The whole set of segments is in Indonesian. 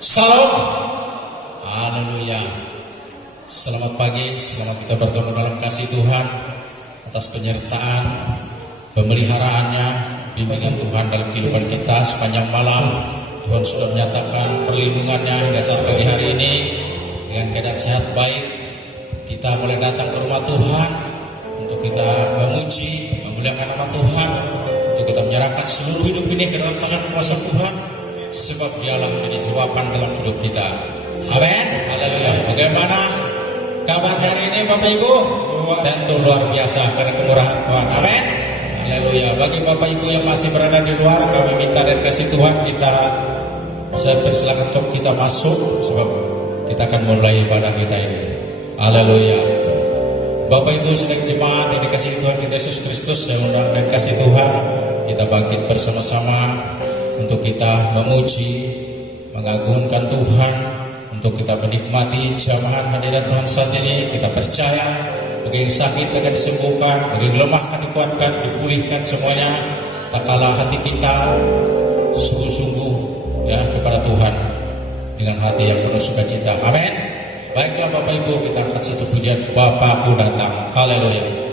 Salam. Haleluya. Selamat pagi, selamat kita bertemu dalam kasih Tuhan atas penyertaan, pemeliharaannya, bimbingan Tuhan dalam kehidupan kita sepanjang malam. Tuhan sudah menyatakan perlindungannya hingga saat pagi hari ini. Dengan keadaan sehat baik, kita boleh datang ke rumah Tuhan untuk kita memuji, memuliakan nama Tuhan, untuk kita menyerahkan seluruh hidup ini ke dalam tangan kuasa Tuhan, sebab dialah menjadi jawaban dalam hidup kita. Amin. Haleluya. Bagaimana kabar hari ini Bapak Ibu? Tentu luar biasa karena kemurahan Tuhan. Amin. Haleluya. Bagi Bapak Ibu yang masih berada di luar, kami minta dan kasih Tuhan kita bisa bersilakan untuk kita masuk, sebab kita akan mulai ibadah kita ini. Haleluya. Bapak Ibu sedang jemaat yang dikasihi Tuhan kita Yesus Kristus, saya undang dan kasih Tuhan, kita bangkit bersama-sama untuk kita memuji, mengagungkan Tuhan, untuk kita menikmati jamahan hadirat Tuhan saat ini. Kita percaya bagi yang sakit akan disembuhkan, bagi yang lemah akan dikuatkan, dipulihkan semuanya. Tak kalah hati kita sungguh-sungguh ya kepada Tuhan dengan hati yang penuh sukacita. Amin. Baiklah Bapak Ibu, kita angkat satu pujian, Bapakku datang. Haleluya.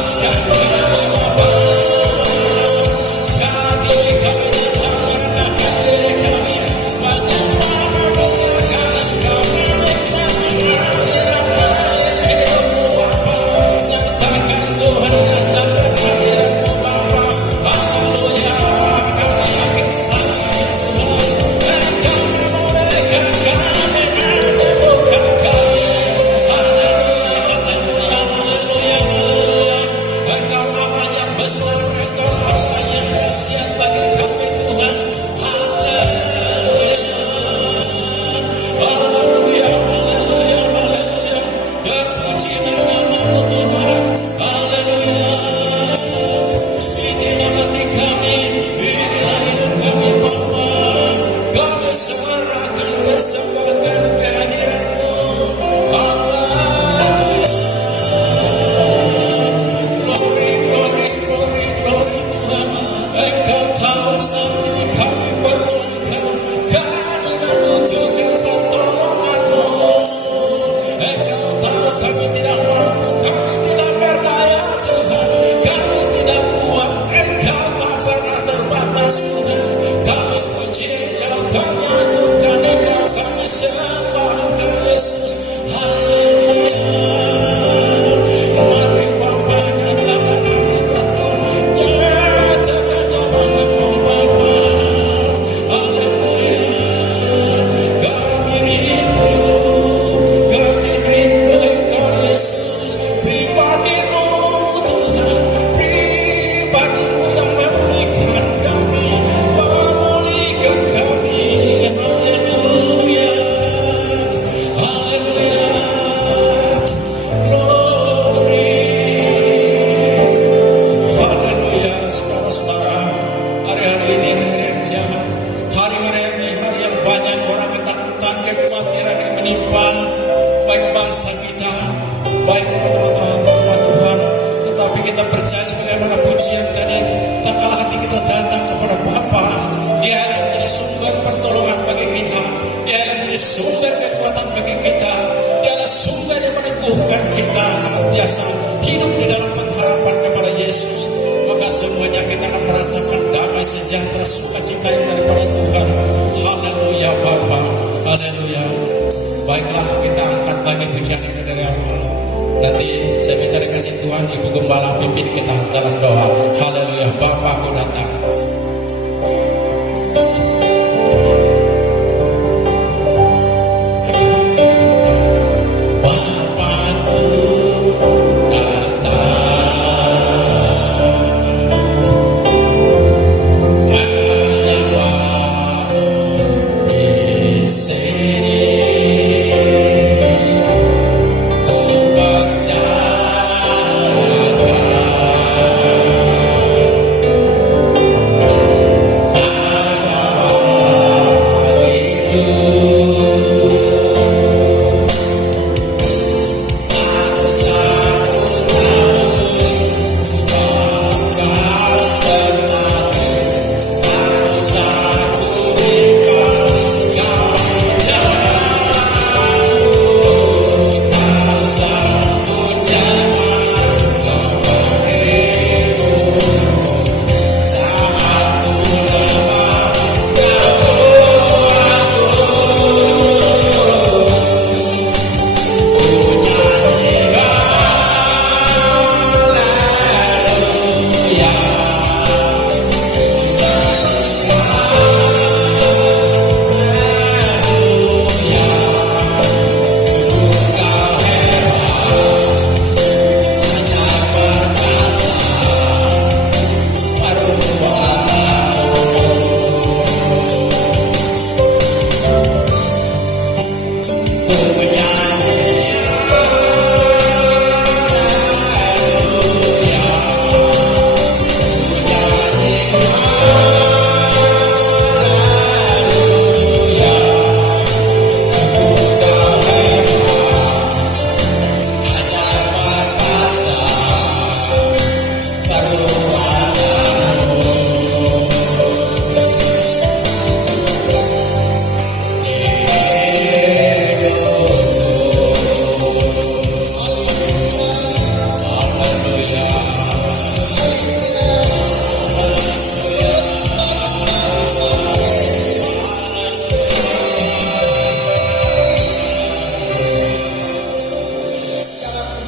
percaya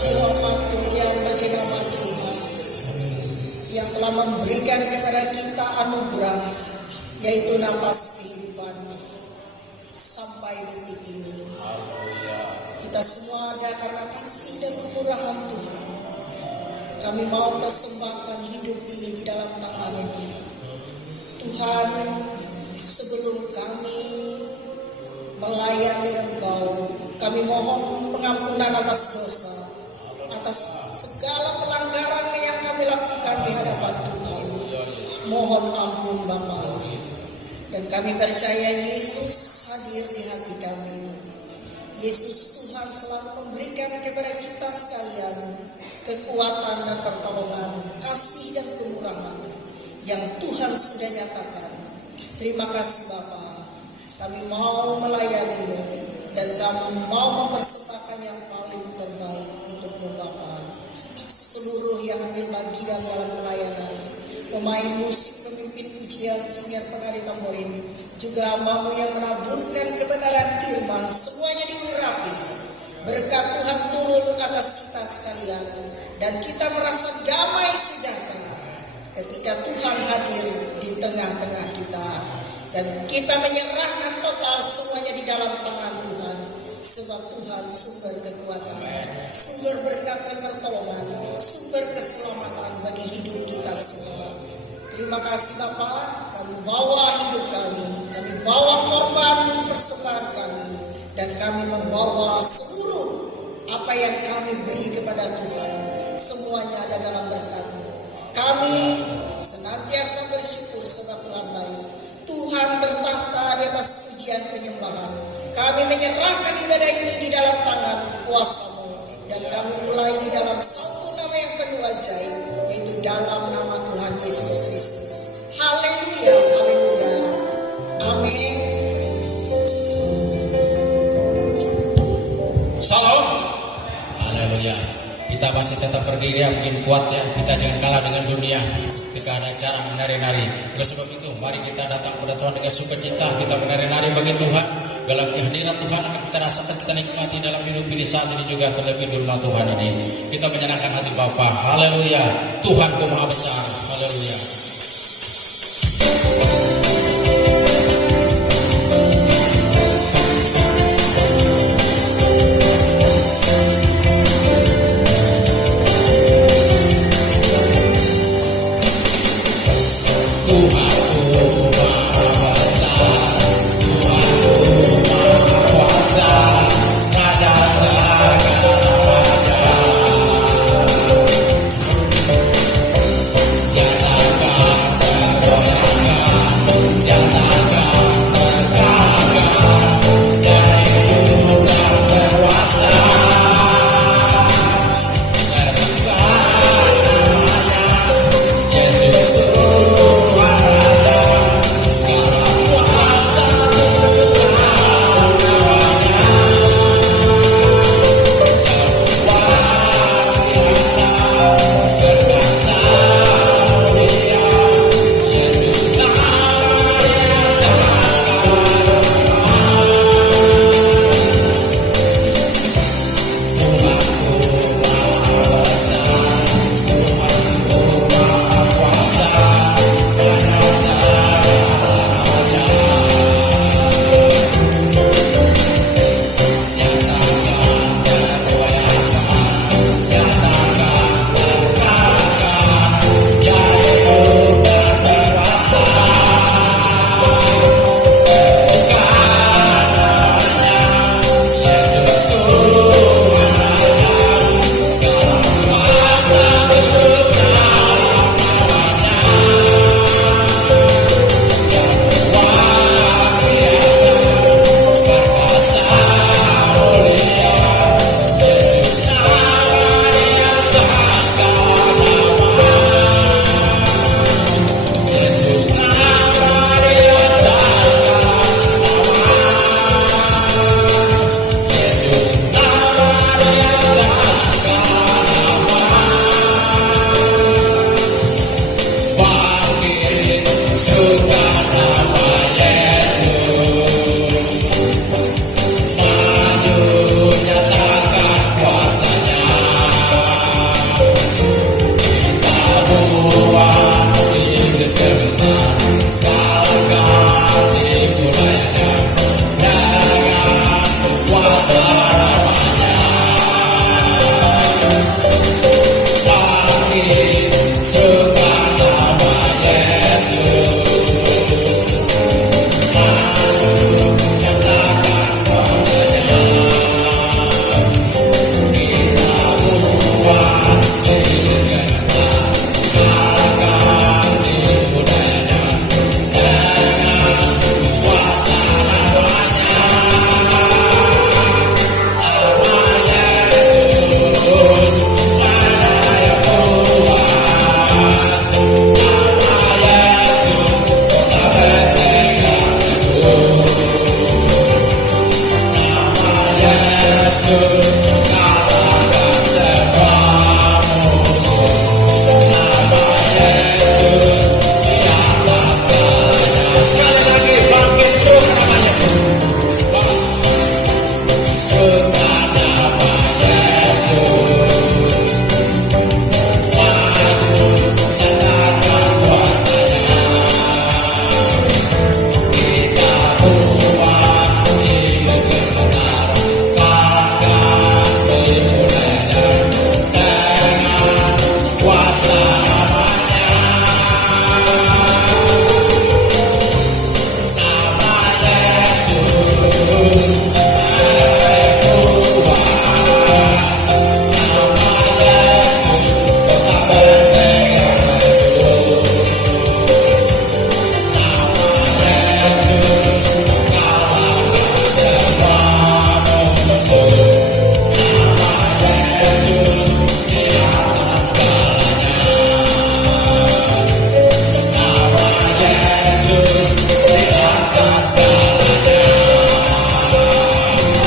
puji hormat kemuliaan bagi nama Tuhan yang telah memberikan kepada kita anugerah, yaitu nafas kehidupan sampai detik ini. Kita semua ada karena kasih dan kemurahan Tuhan. Kami mau persembahkan hidup ini di dalam tangan-Mu. Tuhan, sebelum kami melayani Engkau, kami mohon pengampunan atas dosa, atas segala pelanggaran yang kami lakukan di hadapan Tuhan. Mohon ampun Bapa. Dan kami percaya Yesus hadir di hati kami. Yesus Tuhan selalu memberikan kepada kita sekalian kekuatan dan pertolongan, kasih dan kemurahan yang Tuhan sudah nyatakan. Terima kasih Bapa. Kami mau melayani-Mu dan kami mau mempersembahkan yang paling terbaik untuk-Mu Bapa. Seluruh yang ambil bagian dalam pelayanan, pemain musik, pemimpin pujian, senior penari tamborin, juga hamba-Mu yang menaburkan kebenaran firman, semuanya diurapi. Berkat Tuhan turun atas kita sekalian, dan kita merasa damai sejahtera ketika Tuhan hadir di tengah-tengah kita. Dan kita menyerahkan total semuanya di dalam tangan Tuhan, sebab Tuhan sumber kekuatan, sumber berkat dan pertolongan, sumber keselamatan bagi hidup kita semua. Terima kasih Bapa, kami bawa hidup kami bawa korban persembahan kami, dan kami membawa seluruh apa yang kami beri kepada Tuhan. Semuanya ada dalam berkat-Mu. Kami senantiasa bersyukur sebab Tuhan baik. Tuhan bertahta di atas pujian penyembahan. Kami menyerahkan ibadah ini di dalam tangan kuasa-Mu, dan kami mulai di dalam satu nama yang penuh ajaib, yaitu dalam nama Tuhan Yesus Kristus. Haleluya, haleluya, amin. Salam, haleluya. Kita masih tetap berdiri, mungkin kuat ya. Kita jangan kalah dengan dunia ketika ada cara menari-nari. Oleh sebab itu, mari kita datang kepada Tuhan dengan sukacita. Kita menari-nari bagi Tuhan. Dalam kehadiran Tuhan akan kita rasakan, kita nikmati dalam hidup ini saat ini juga, terlebih di rumah Tuhan ini. Kita menyenangkan hati Bapa. Haleluya. Tuhanku Maha Besar. Haleluya. Nyatakan kebenaran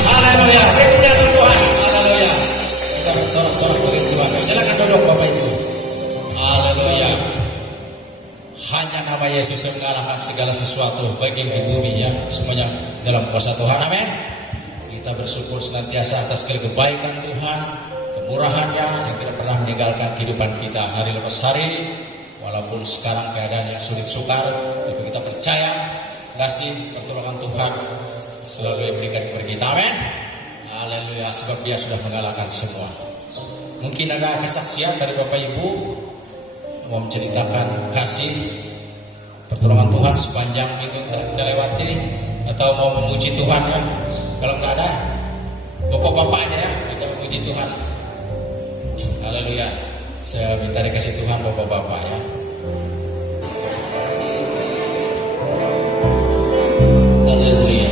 Haleluya, itu dia Tuhan. Haleluya. Kita bersorak-sorak bagi Tuhan. Silakan duduk Bapak Ibu. Haleluya. Hanya nama Yesus yang mengalahkan segala sesuatu, baik yang di bumi ya, semuanya dalam kuasa Tuhan. Amin. Kita bersyukur senantiasa atas kebaikan Tuhan, kemurahannya yang tidak pernah meninggalkan kehidupan kita hari lepas hari. Walaupun sekarang keadaan yang sulit sukar, tapi kita percaya kasih pertolongan Tuhan selalu yang berikan kepada kita. Amin. Haleluya, sebab Dia sudah mengalahkan semua. Mungkin ada kesaksian dari Bapak Ibu mau menceritakan kasih pertolongan Tuhan sepanjang minggu yang telah kita lewati, atau mau memuji Tuhan ya. Kalau nggak ada, bapak-bapak aja ya, kita memuji Tuhan. Haleluya. Saya minta dikasih Tuhan bapak-bapak ya. Haleluya.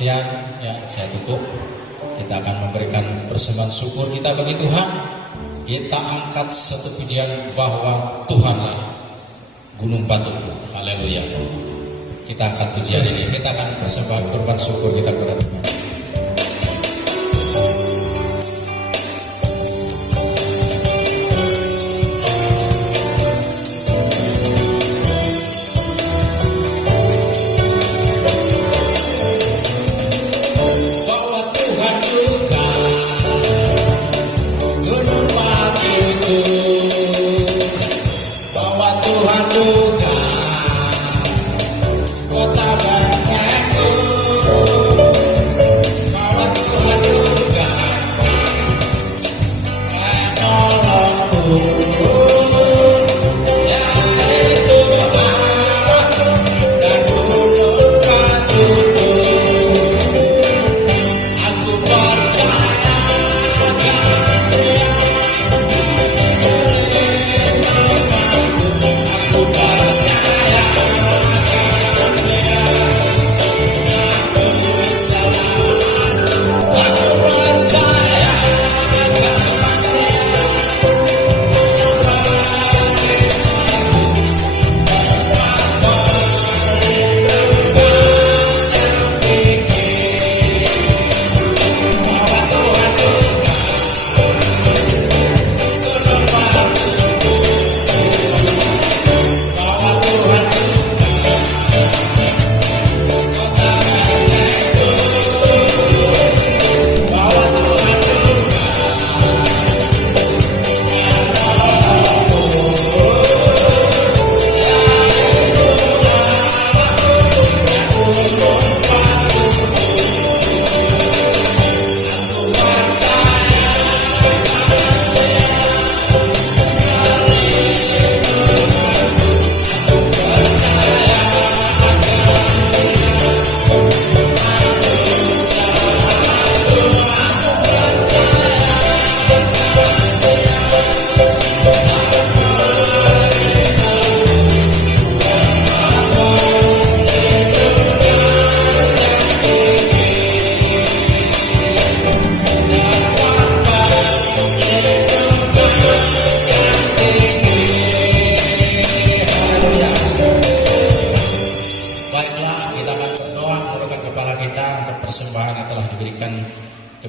kesaksian ya saya tutup. Kita akan memberikan persembahan syukur kita bagi Tuhan. Kita angkat satu pujian bahwa Tuhanlah gunung batuku. Haleluya. Kita angkat pujian ini. Kita akan persembahkan korban syukur kita kepada Tuhan.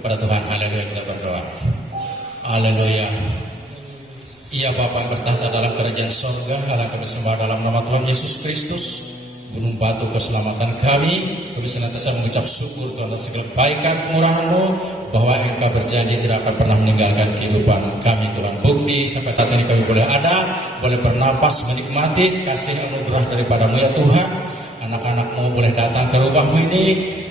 kepada Tuhan. Haleluya, kita berdoa. Haleluya. Iya Bapa yang bertahta dalam kerajaan sorga, Allah kami sembah dalam nama Tuhan Yesus Kristus, gunung batu keselamatan kami. Kami senantiasa mengucap syukur atas segala kebaikan kemurahan-Mu, bahwa Engkau berjanji tidak akan pernah meninggalkan kehidupan kami Tuhan. Bukti sampai saat ini kami boleh ada, boleh bernapas, menikmati kasih anugerah daripada-Mu ya Tuhan. Anak-anak-Mu boleh datang ke rumah-Mu ini,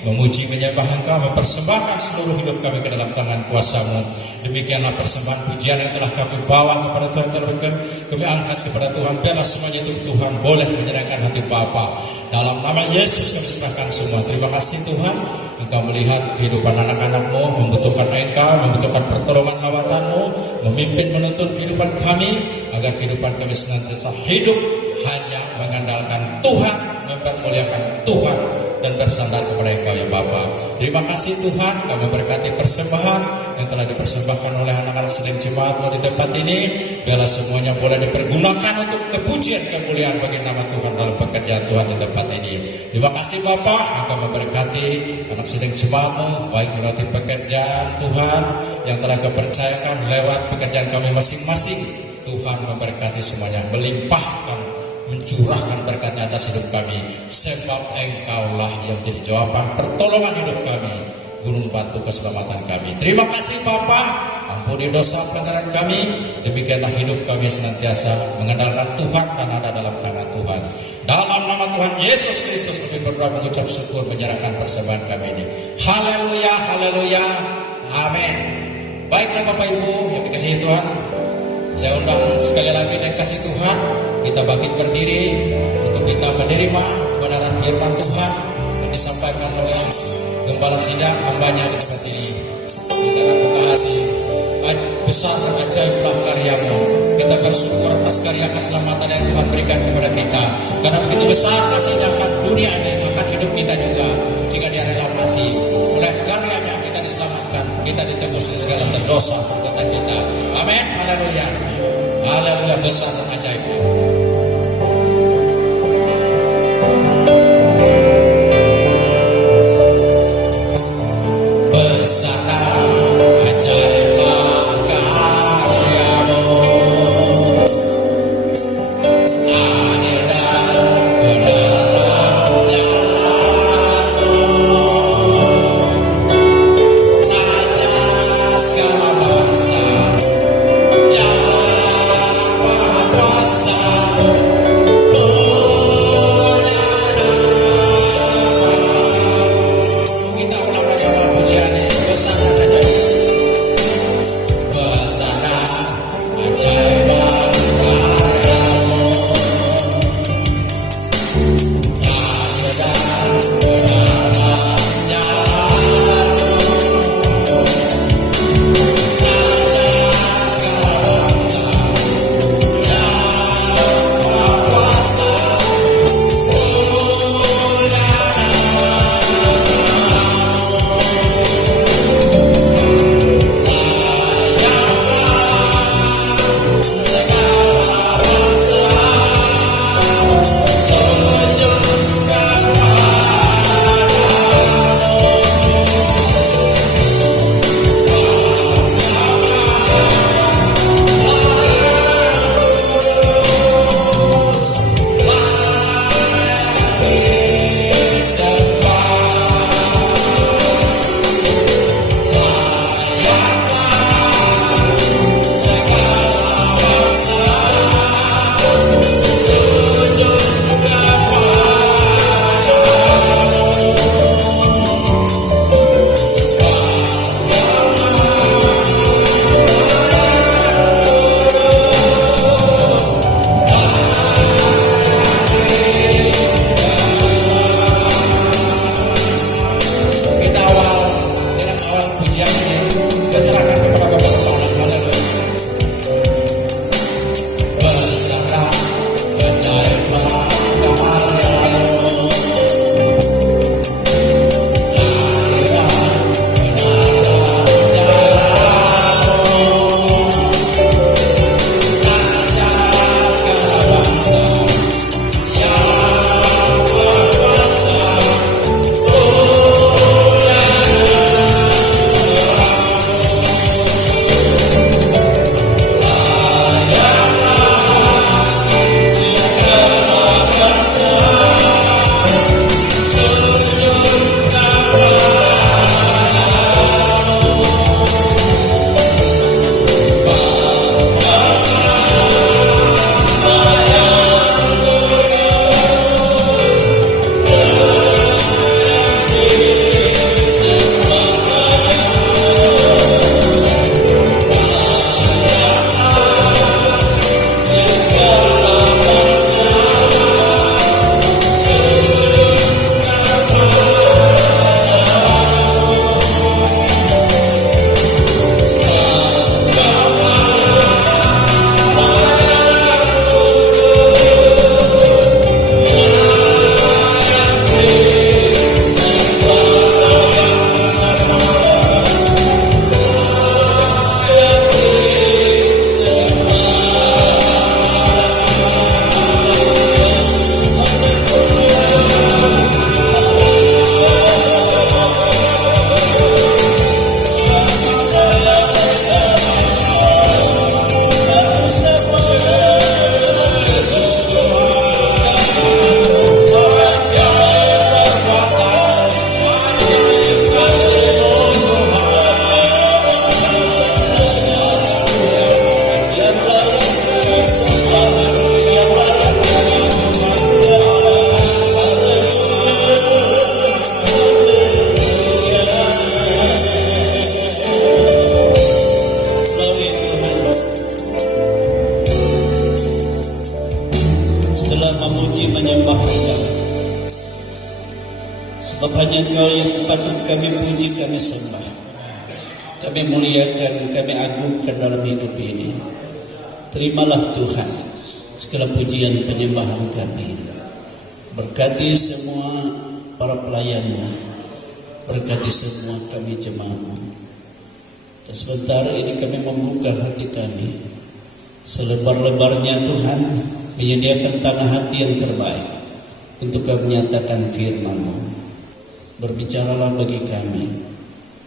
memuji menyembah Engkau, mempersembahkan seluruh hidup kami ke dalam tangan kuasa-Mu. Demikianlah persembahan pujian yang telah kami bawa kepada Tuhan, kami angkat kepada Tuhan. Biarlah semuanya itu Tuhan boleh menyenangkan hati Bapa. Dalam nama Yesus kami serahkan semua. Terima kasih Tuhan, Engkau melihat kehidupan anak-anak-Mu, membutuhkan Engkau, membutuhkan pertolongan lawatan-Mu, memimpin menuntun kehidupan kami, agar kehidupan kami senantiasa hidup hanya mengandalkan Tuhan, mempermuliakan Tuhan, dan bersandar kepada Engkau ya Bapa. Terima kasih Tuhan, kami berkati persembahan yang telah dipersembahkan oleh anak-anak sedang jemaat-Mu di tempat ini. Biarlah semuanya boleh dipergunakan untuk kepujian kemuliaan bagi nama Tuhan dalam pekerjaan Tuhan di tempat ini. Terima kasih Bapa, Engkau memberkati anak sedang jemaat-Mu, baik melalui pekerjaan Tuhan yang telah Kau percayakan lewat pekerjaan kami masing-masing. Tuhan memberkati semuanya, melimpahkan, mencurahkan berkat-Nya atas hidup kami, sebab Engkaulah yang menjadi jawaban pertolongan hidup kami, gunung batu keselamatan kami. Terima kasih Bapa, ampuni dosa pelanggaran kami. Demikianlah hidup kami senantiasa mengandalkan Tuhan dan ada dalam tangan Tuhan. Dalam nama Tuhan Yesus Kristus kami berdoa, mengucap syukur, menyerahkan persembahan kami ini. Haleluya, haleluya, amin. Baiklah Bapak Ibu yang dikasihi Tuhan, saya undang sekali lagi dengan kasih Tuhan, kita bangkit berdiri untuk kita menerima kebenaran firman Tuhan yang disampaikan oleh Gembala Sidang, hambanya di tempat ini. Kita akan buka hati, besar dan ajaiblah karya-Mu. Kita bersyukur atas karya keselamatan yang Tuhan berikan kepada kita, karena begitu besar kasih-Nya akan dunia ini, akan hidup kita juga, sehingga Dia rela mati kita ditebus dari segala dosa perbuatan kita. Amin. Haleluya. Haleluya, besar dan ajaib. Sebab hanya Engkau yang patut kami puji, kami sembah, kami muliakan, kami agungkan dalam hidup ini. Terimalah Tuhan segala pujian penyembahan kami. Berkati semua para pelayan-Mu, berkati semua kami jemaat-Mu. Dan sebentar ini kami membuka hati kami selebar-lebarnya Tuhan, menyediakan tanah hati yang terbaik untuk kami menyatakan firman-Mu. Berbicaralah bagi kami.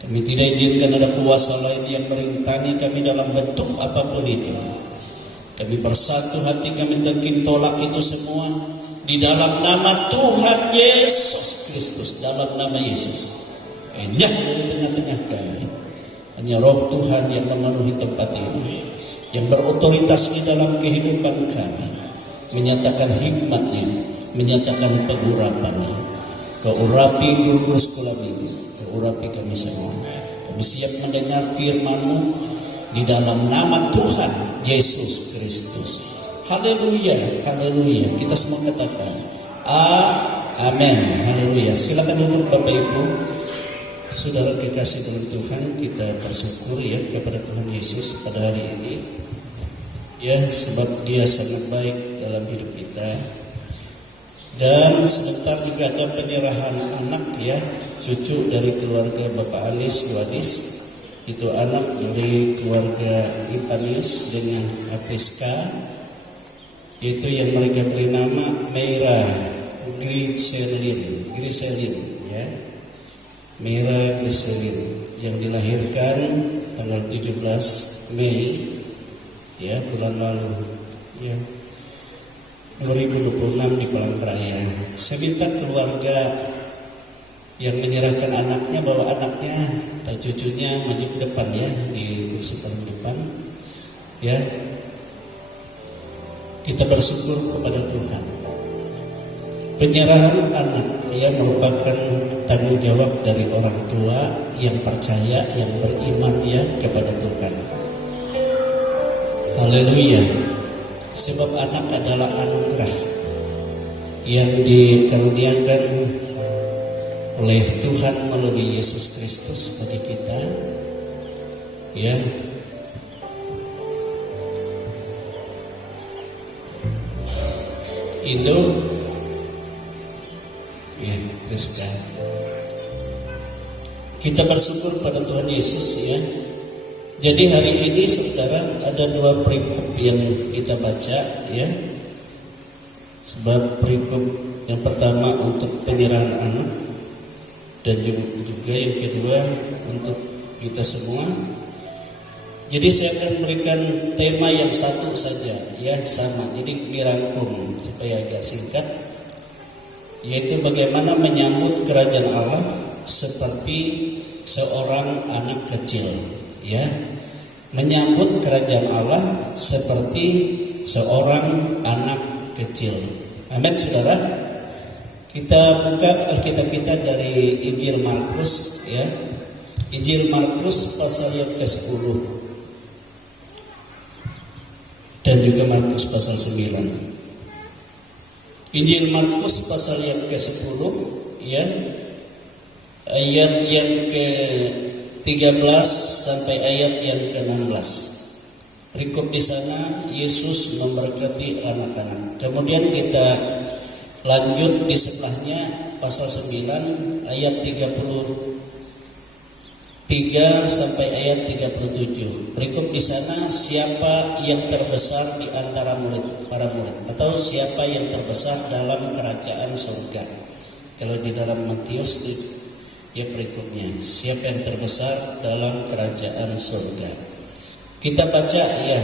Kami tidak izinkan ada kuasa lain yang merintangi kami dalam bentuk apapun itu. Kami bersatu hati, kami tengking tolak itu semua di dalam nama Tuhan Yesus Kristus. Dalam nama Yesus, enyah dari tengah-tengah kami. Hanya Roh Tuhan yang memenuhi tempat ini, yang berotoritas di dalam kehidupan kami, menyatakan hikmat-Nya, menyatakan pengurapan-Nya. Kau urapi guru sekolah minggu, kau urapi kami semua. Kami siap mendengar firman-Mu di dalam nama Tuhan Yesus Kristus. Haleluya, haleluya. Kita semua katakan amin, haleluya. Silakan duduk Bapak Ibu. Saudara kekasih dalam Tuhan, kita bersyukur ya kepada Tuhan Yesus pada hari ini. Ya, sebab Dia sangat baik dalam hidup kita. Dan sebentar juga ada penyerahan anak ya, cucu dari keluarga Bapak Anis Yohanis. Itu anak dari keluarga Ipanius dengan Apriska, yaitu yang mereka beri nama Meira Griselin ya. Meira Griselin yang dilahirkan tanggal 17 Mei ya, bulan lalu ya, 2026 di Palangkaraya. Saya minta keluarga yang menyerahkan anaknya, bawa anaknya atau cucunya maju ke depan ya, di kursi paling depan ya. Kita bersyukur kepada Tuhan. Penyerahan anak ya merupakan tanggung jawab dari orang tua yang percaya, yang beriman ya kepada Tuhan. Haleluya. Sebab anak adalah anugerah yang dikaruniakan oleh Tuhan melalui Yesus Kristus bagi kita ya. Indo ya, Rizka. Kita bersyukur pada Tuhan Yesus ya. Jadi hari ini saudara ada dua perikop yang kita baca ya. Sebab perikop yang pertama untuk penyerahan anak, dan juga yang kedua untuk kita semua. Jadi saya akan berikan tema yang satu saja ya, sama. Jadi dirangkum supaya agak singkat, yaitu bagaimana menyambut kerajaan Allah seperti seorang anak kecil ya. Menyambut kerajaan Allah seperti seorang anak kecil. Amin saudara. Kita buka Alkitab kita dari Injil Markus ya. Injil Markus pasal yang ke-10 dan juga Markus pasal 9. Injil Markus pasal yang ke-10 ya, ayat yang ke-13 sampai ayat yang ke-16. Perikop di sana Yesus memberkati anak-anak. Kemudian kita lanjut di sebelahnya pasal 9 ayat 33 sampai ayat 37. Berikut di sana siapa yang terbesar di antara para murid, atau siapa yang terbesar dalam kerajaan surga. Kalau di dalam Matius ya berikutnya, siapa yang terbesar dalam kerajaan surga. Kita baca ya,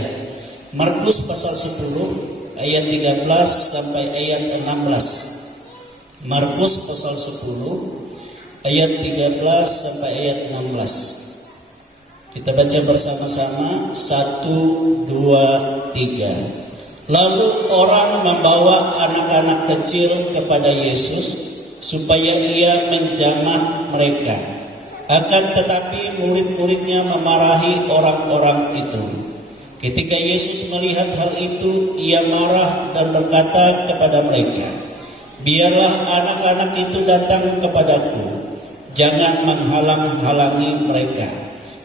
Markus pasal 10 ayat 13 sampai ayat 16. Markus pasal 10 ayat 13 sampai ayat 16. Kita baca bersama-sama 1, 2, 3. Lalu orang membawa anak-anak kecil kepada Yesus supaya ia menjamah mereka. Akan tetapi murid-muridnya memarahi orang-orang itu. Ketika Yesus melihat hal itu, ia marah dan berkata kepada mereka, "Biarlah anak-anak itu datang kepadaku, jangan menghalang-halangi mereka.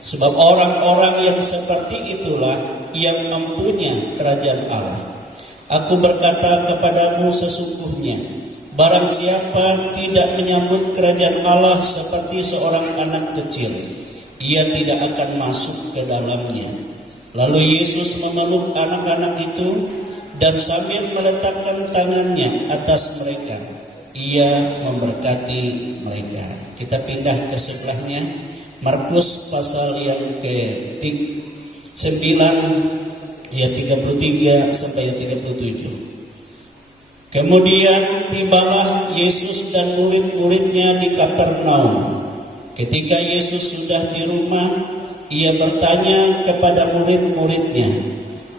Sebab orang-orang yang seperti itulah yang mempunyai kerajaan Allah. Aku berkata kepadamu sesungguhnya, barang siapa tidak menyambut kerajaan Allah seperti seorang anak kecil, ia tidak akan masuk ke dalamnya. Lalu Yesus memeluk anak-anak itu dan sambil meletakkan tangannya atas mereka, ia memberkati mereka. Kita pindah ke sebelahnya, Markus pasal yang ke-9 ayat 33 sampai ayat 37. Kemudian tibalah Yesus dan murid-muridnya di Kapernaum. Ketika Yesus sudah di rumah, ia bertanya kepada murid-muridnya,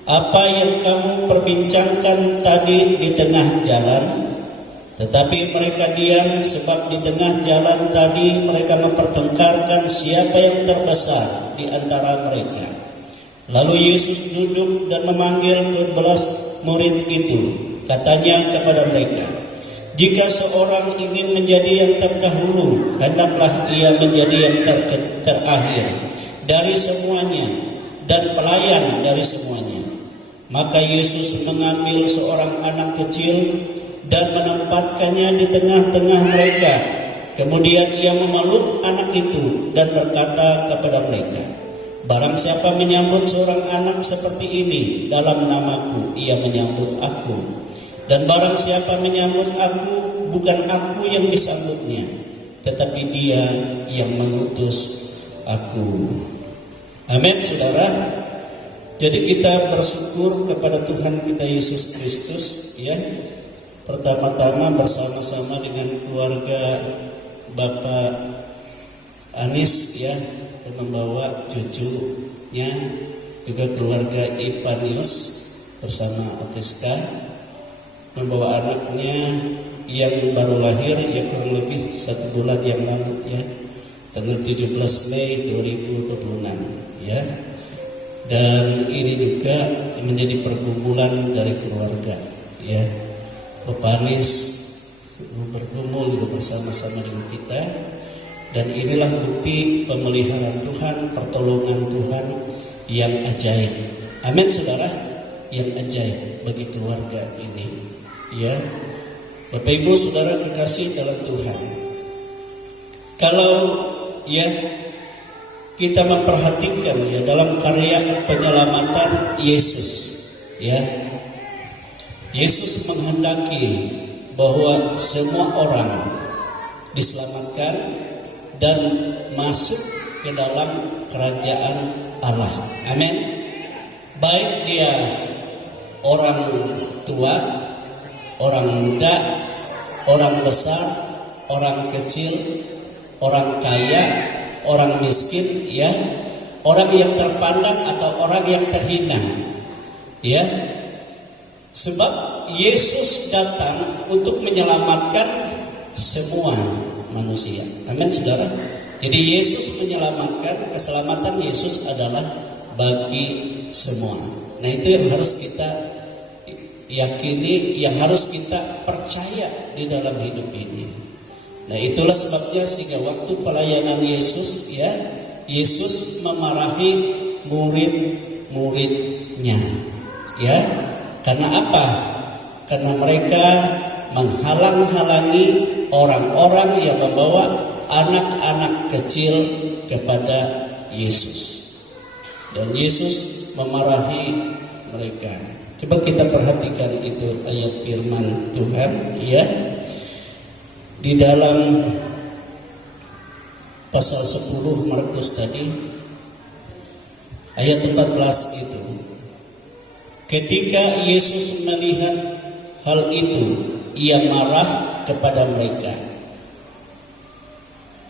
"Apa yang kamu perbincangkan tadi di tengah jalan?" Tetapi mereka diam, sebab di tengah jalan tadi mereka mempertengkarkan siapa yang terbesar di antara mereka. Lalu Yesus duduk dan memanggil 12 murid itu. Katanya kepada mereka, "Jika seorang ingin menjadi yang terdahulu, hendaklah ia menjadi yang terakhir dari semuanya dan pelayan dari semuanya." Maka Yesus mengambil seorang anak kecil dan menempatkannya di tengah-tengah mereka. Kemudian ia memeluk anak itu dan berkata kepada mereka, "Barang siapa menyambut seorang anak seperti ini dalam namaku, ia menyambut aku. Dan barang siapa menyambut aku, bukan aku yang disambutnya, tetapi dia yang mengutus aku." Amin, saudara. Jadi kita bersyukur kepada Tuhan kita Yesus Kristus, ya. Pertama-tama bersama-sama dengan keluarga Bapak Anis, ya, dan membawa cucunya, juga keluarga Ipanius bersama Oteska, membawa anaknya yang baru lahir, ya kurang lebih 1 bulan yang lalu, ya, tanggal 17 Mei 2026, ya. Dan ini juga menjadi pergumulan dari keluarga, ya. Bapak Anis bergumul juga bersama-sama dengan kita, dan inilah bukti pemeliharaan Tuhan, pertolongan Tuhan yang ajaib. Amin, saudara, yang ajaib bagi keluarga ini, ya. Bapak Ibu saudara kekasih dalam Tuhan, kalau ya kita memperhatikan ya dalam karya penyelamatan Yesus, ya, Yesus menghendaki bahwa semua orang diselamatkan dan masuk ke dalam kerajaan Allah. Amin. Baik dia orang tua, orang muda, orang besar, orang kecil, orang kaya, orang miskin, ya, orang yang terpandang atau orang yang terhina, ya. Sebab Yesus datang untuk menyelamatkan semua manusia. Amin, saudara. Jadi Yesus menyelamatkan, keselamatan Yesus adalah bagi semua. Nah, itu yang harus kita yakini, yang harus kita percaya di dalam hidup ini. Nah, itulah sebabnya sehingga waktu pelayanan Yesus, ya, Yesus memarahi murid-muridnya, ya. Karena apa? Karena mereka menghalang-halangi orang-orang yang membawa anak-anak kecil kepada Yesus. Dan Yesus memarahi mereka. Coba kita perhatikan itu ayat firman Tuhan, ya. Di dalam pasal 10 Markus tadi, ayat 14 itu. Ketika Yesus melihat hal itu, ia marah kepada mereka.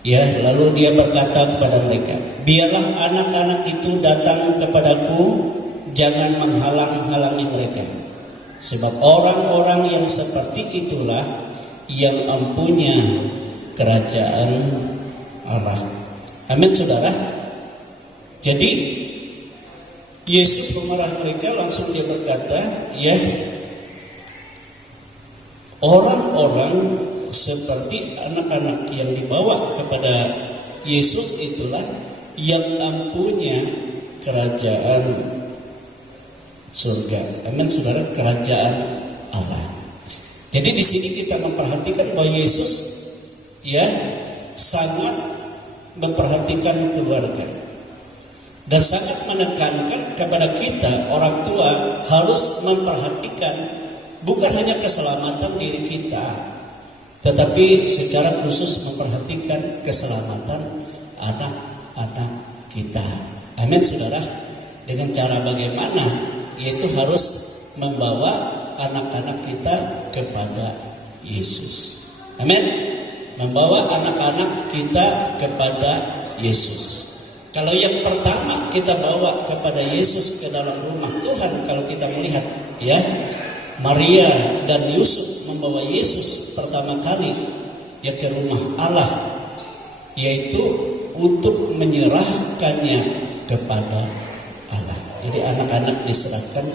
Ya, lalu dia berkata kepada mereka, "Biarlah anak-anak itu datang kepadaku, jangan menghalang-halangi mereka. Sebab orang-orang yang seperti itulah yang empunya kerajaan Allah." Amin, saudara. Jadi Yesus memarahi mereka, langsung dia berkata, ya, orang-orang seperti anak-anak yang dibawa kepada Yesus itulah yang empunya kerajaan surga. Amin, saudara, kerajaan Allah. Jadi di sini kita memperhatikan bahwa Yesus, ya, sangat memperhatikan keluarga. Dan sangat menekankan kepada kita orang tua harus memperhatikan bukan hanya keselamatan diri kita, tetapi secara khusus memperhatikan keselamatan anak-anak kita. Amin saudara. Dengan cara bagaimana? Yaitu harus membawa anak-anak kita kepada Yesus. Amin. Membawa anak-anak kita kepada Yesus. Kalau yang pertama kita bawa kepada Yesus ke dalam rumah Tuhan, kalau kita melihat ya, Maria dan Yusuf membawa Yesus pertama kali ya ke rumah Allah, yaitu untuk menyerahkannya kepada Allah. Jadi anak-anak diserahkan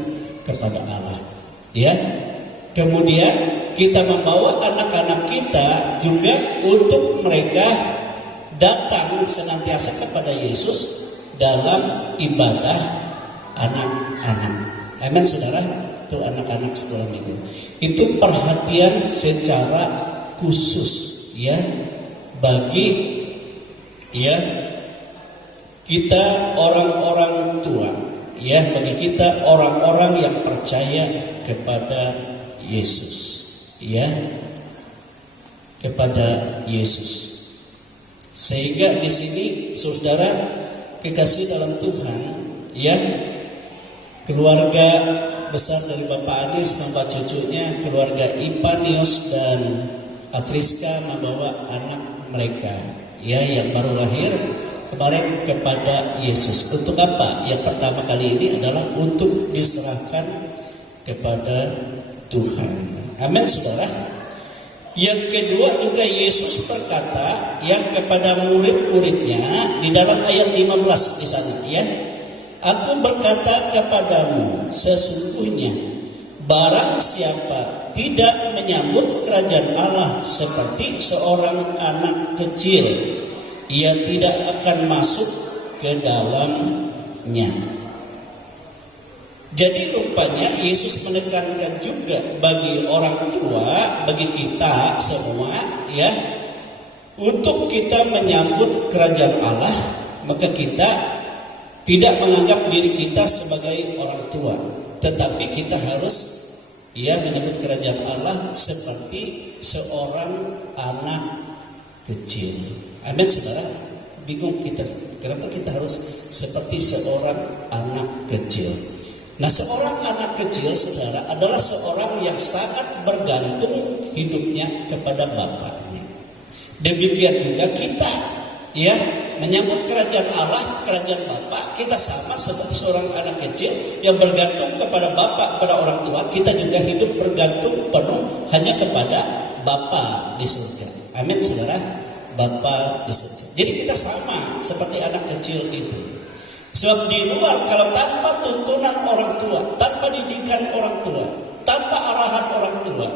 kepada Allah. Ya. Kemudian kita membawa anak-anak kita juga untuk mereka datang senantiasa kepada Yesus dalam ibadah anak-anak. Amin saudara. Itu anak-anak sekolah minggu. Itu perhatian secara khusus ya bagi ya kita orang-orang tua, ya bagi kita orang-orang yang percaya kepada Yesus, ya kepada Yesus. Sehingga di sini saudara kekasih dalam Tuhan, ya keluarga besar dari Bapak Anies membawa cucunya, keluarga Ipanius dan Afriska membawa anak mereka, ya yang baru lahir kemarin kepada Yesus. Untuk apa? Yang pertama kali ini adalah untuk diserahkan kepada Tuhan. Amin saudara. Yang kedua juga Yesus berkata ya kepada murid-muridnya di dalam ayat 15 di sana ya. Aku berkata kepadamu sesungguhnya barang siapa tidak menyambut kerajaan Allah seperti seorang anak kecil, ia tidak akan masuk ke dalamnya. Jadi rupanya Yesus menekankan juga bagi orang tua, bagi kita semua ya, untuk kita menyambut kerajaan Allah, maka kita tidak menganggap diri kita sebagai orang tua, tetapi kita harus ya menyambut kerajaan Allah seperti seorang anak kecil. Amin saudara. Bingung kita, kenapa kita harus seperti seorang anak kecil? Nah seorang anak kecil saudara adalah seorang yang sangat bergantung hidupnya kepada bapaknya. Demikian juga kita ya menyambut kerajaan Allah, kerajaan Bapa, kita sama seperti seorang anak kecil yang bergantung kepada Bapa, kepada orang tua. Kita juga hidup bergantung penuh hanya kepada Bapa di surga. Amin saudara. Bapa di surga. Jadi kita sama seperti anak kecil itu. Sebab di luar kalau tanpa tuntunan orang tua, tanpa didikan orang tua, tanpa arahan orang tua,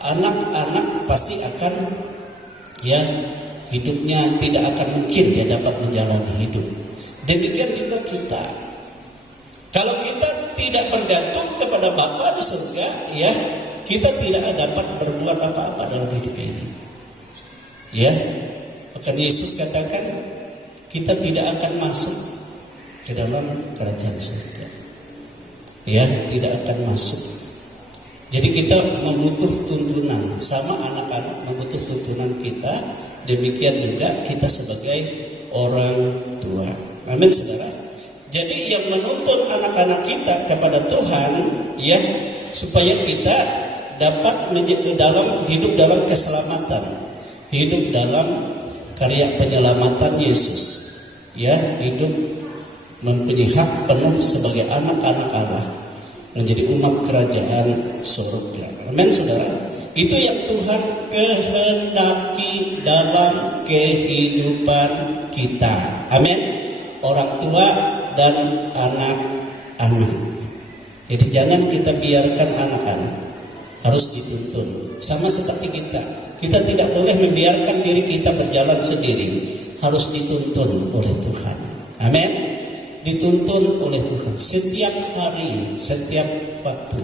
anak-anak pasti akan ya hidupnya tidak akan mungkin dia dapat menjalani hidup. Demikian juga kita. Kalau kita tidak bergantung kepada Bapa di surga, ya kita tidak dapat berbuat apa-apa dalam hidup ini. Ya, maka Yesus katakan kita tidak akan masuk ke dalam kerajaan surga. Ya, tidak akan masuk. Jadi kita membutuh tuntunan, sama anak-anak membutuh tuntunan kita. Demikian juga kita sebagai orang tua. Amin saudara. Jadi yang menuntun anak-anak kita kepada Tuhan, ya supaya kita dapat hidup dalam keselamatan, hidup dalam karya penyelamatan Yesus, ya hidup mempunyai hak penuh sebagai anak-anak Allah, menjadi umat kerajaan surga. Amin saudara. Itu yang Tuhan kehendaki dalam kehidupan kita. Amin. Orang tua dan anak-anak. Jadi jangan kita biarkan anak-anak, harus dituntun. Sama seperti kita. Kita tidak boleh membiarkan diri kita berjalan sendiri, harus dituntun oleh Tuhan. Amin. Dituntun oleh Tuhan setiap hari, setiap waktu.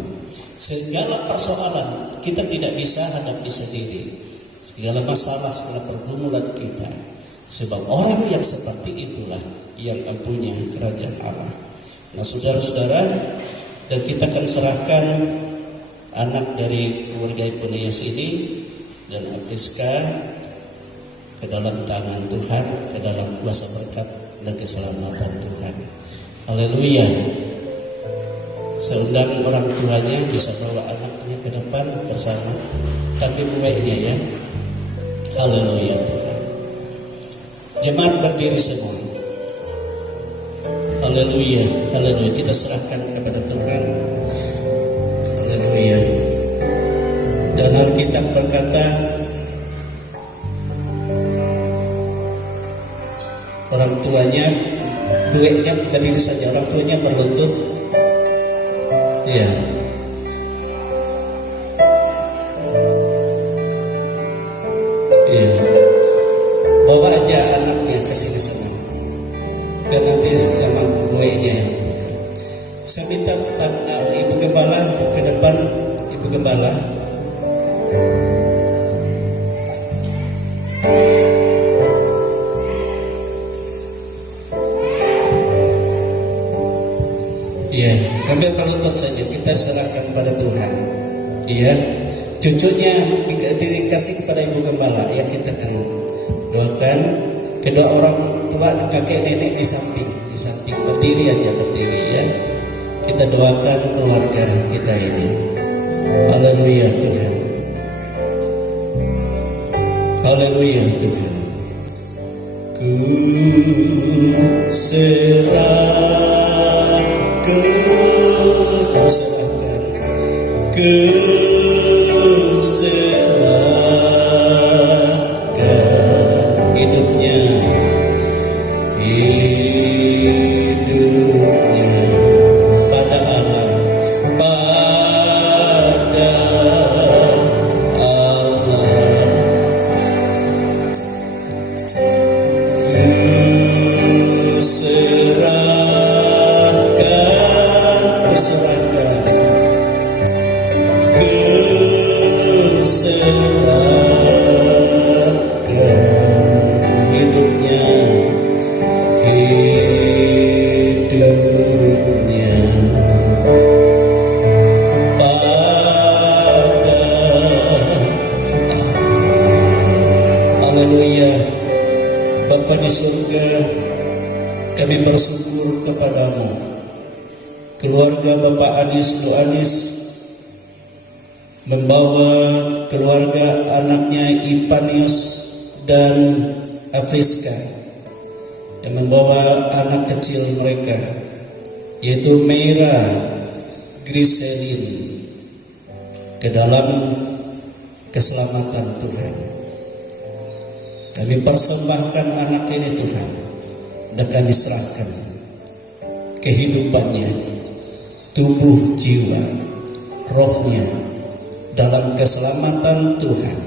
Segala persoalan kita tidak bisa hadapi sendiri. Segala masalah, segala pergumulan kita Sebab orang yang seperti itulah yang mempunyai kerajaan Allah. Nah saudara-saudara, dan kita akan serahkan anak dari keluarga Ipuneas ini dan Apriska ke dalam tangan Tuhan, ke dalam kuasa berkat dan keselamatan Tuhan. Haleluya. Saya undang orang tuanya bisa bawa anaknya ke depan bersama, tapi buainya ya. Haleluya Tuhan. Jemaat berdiri semua. Haleluya, haleluya. Kita serahkan kepada Tuhan. Haleluya. Dan Alkitab berkata, orang tuanya, duitnya berdiri saja, orang tuanya berlutut. Ya. Ya. Bawa aja anaknya ke sini sana. Dan nanti sama duitnya. Saya minta Ibu Gembala ke depan, Ibu Gembala. Iya, sambil berlutut saja kita serahkan pada Tuhan. Iya, cucunya dikasih kepada Ibu Gembala. Ya, kita akan doakan kedua orang tua kakek nenek di samping berdiri aja, berdiri ya. Kita doakan keluarga kita ini. Haleluya Tuhan. Haleluya Tuhan. Ku serahkan hidupnya pada Allah, pada Allah. Ku serahkan hidupnya pada Haleluya. Bapa di surga, kami bersyukur kepadamu. Keluarga Bapak Anis Doanis membawa keluarga anaknya Ipanius dan Atriska yang membawa anak kecil mereka yaitu Meira Griselin ke dalam keselamatan Tuhan. Kami persembahkan anak ini Tuhan dan kami serahkan kehidupannya, tubuh jiwa, rohnya dalam keselamatan Tuhan.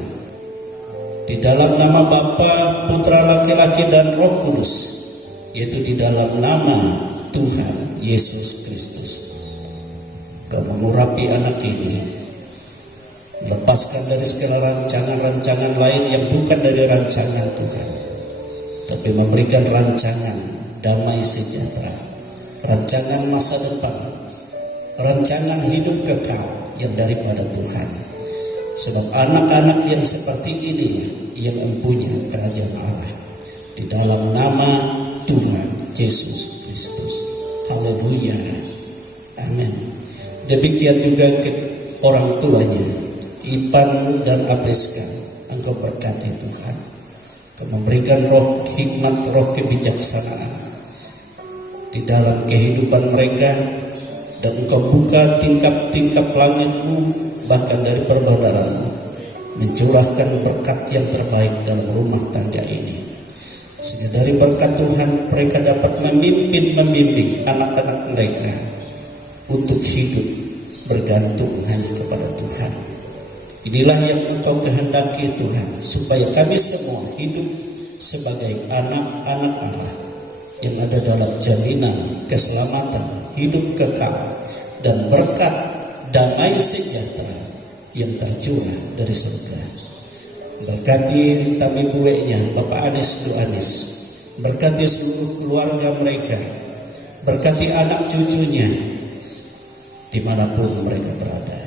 Di dalam nama Bapa, Putra laki-laki dan Roh Kudus, yaitu di dalam nama Tuhan Yesus Kristus. Kau mengurapi anak ini, lepaskan dari segala rancangan-rancangan lain yang bukan dari rancangan Tuhan, tapi memberikan rancangan damai sejahtera, rancangan masa depan, rancangan hidup kekal yang daripada Tuhan. Sebab anak-anak yang seperti ini yang mempunyai kerajaan Allah di dalam nama Tuhan Yesus Kristus. Haleluya. Amin. Demikian juga ke orang tuanya Ipan dan Apriska, Engkau berkati Tuhan. Engkau memberikan roh hikmat, roh kebijaksanaan di dalam kehidupan mereka, dan Engkau buka tingkap-tingkap langit-Mu bahkan dari perbadaanmu, mencurahkan berkat yang terbaik dalam rumah tangga ini. Sehingga dari berkat Tuhan mereka dapat membimbing anak-anak mereka untuk hidup bergantung hanya kepada Tuhan. Inilah yang Engkau kehendaki Tuhan, supaya kami semua hidup sebagai anak-anak Allah yang ada dalam jaminan keselamatan, hidup kekal, dan berkat damai sejahtera yang tercurah dari surga. Berkati Tami Bueknya, Bapak Anis Duanis. Berkati seluruh keluarga mereka. Berkati anak cucunya dimanapun mereka berada.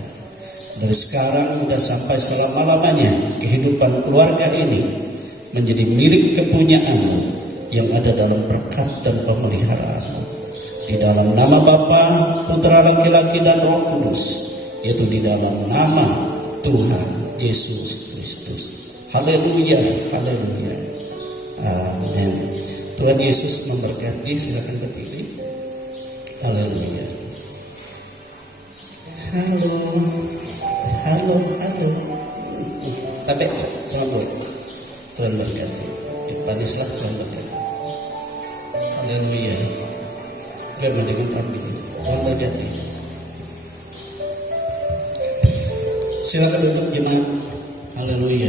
Dari sekarang dan sampai selama-lamanya kehidupan keluarga ini menjadi milik kepunyaan-Mu yang ada dalam berkat dan pemeliharaan-Mu. Di dalam nama Bapa, Putra laki-laki dan Roh Kudus, yaitu di dalam nama Tuhan Yesus Kristus. Haleluya, haleluya. Amin. Tuhan Yesus memberkati. Silakan berdiri. Haleluya. Halo. Halo, halo. Tapi jangan boleh. Tuhan berkati. Panislah Tuhan berkati. Haleluya. Biar mendengar tampil. Tuhan berkati. Silakan duduk jemaat. Haleluya.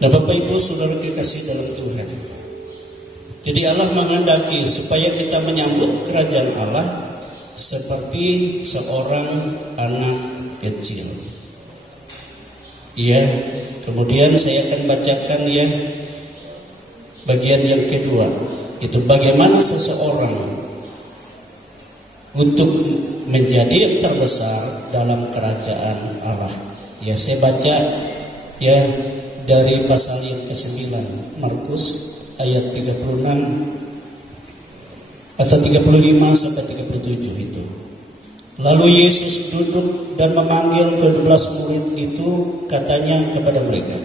Nah, Bapak Ibu Saudara kekasih dalam Tuhan. Jadi Allah menghendaki supaya kita menyambut kerajaan Allah seperti seorang anak kecil. Ya, kemudian saya akan bacakan ya bagian yang kedua. Itu bagaimana seseorang untuk menjadi yang terbesar dalam kerajaan Allah. Ya, saya baca ya dari pasal yang ke-9 Markus ayat 36 atau 35 sampai 37 itu. Lalu Yesus duduk dan memanggil ke-12 murid itu, katanya kepada mereka,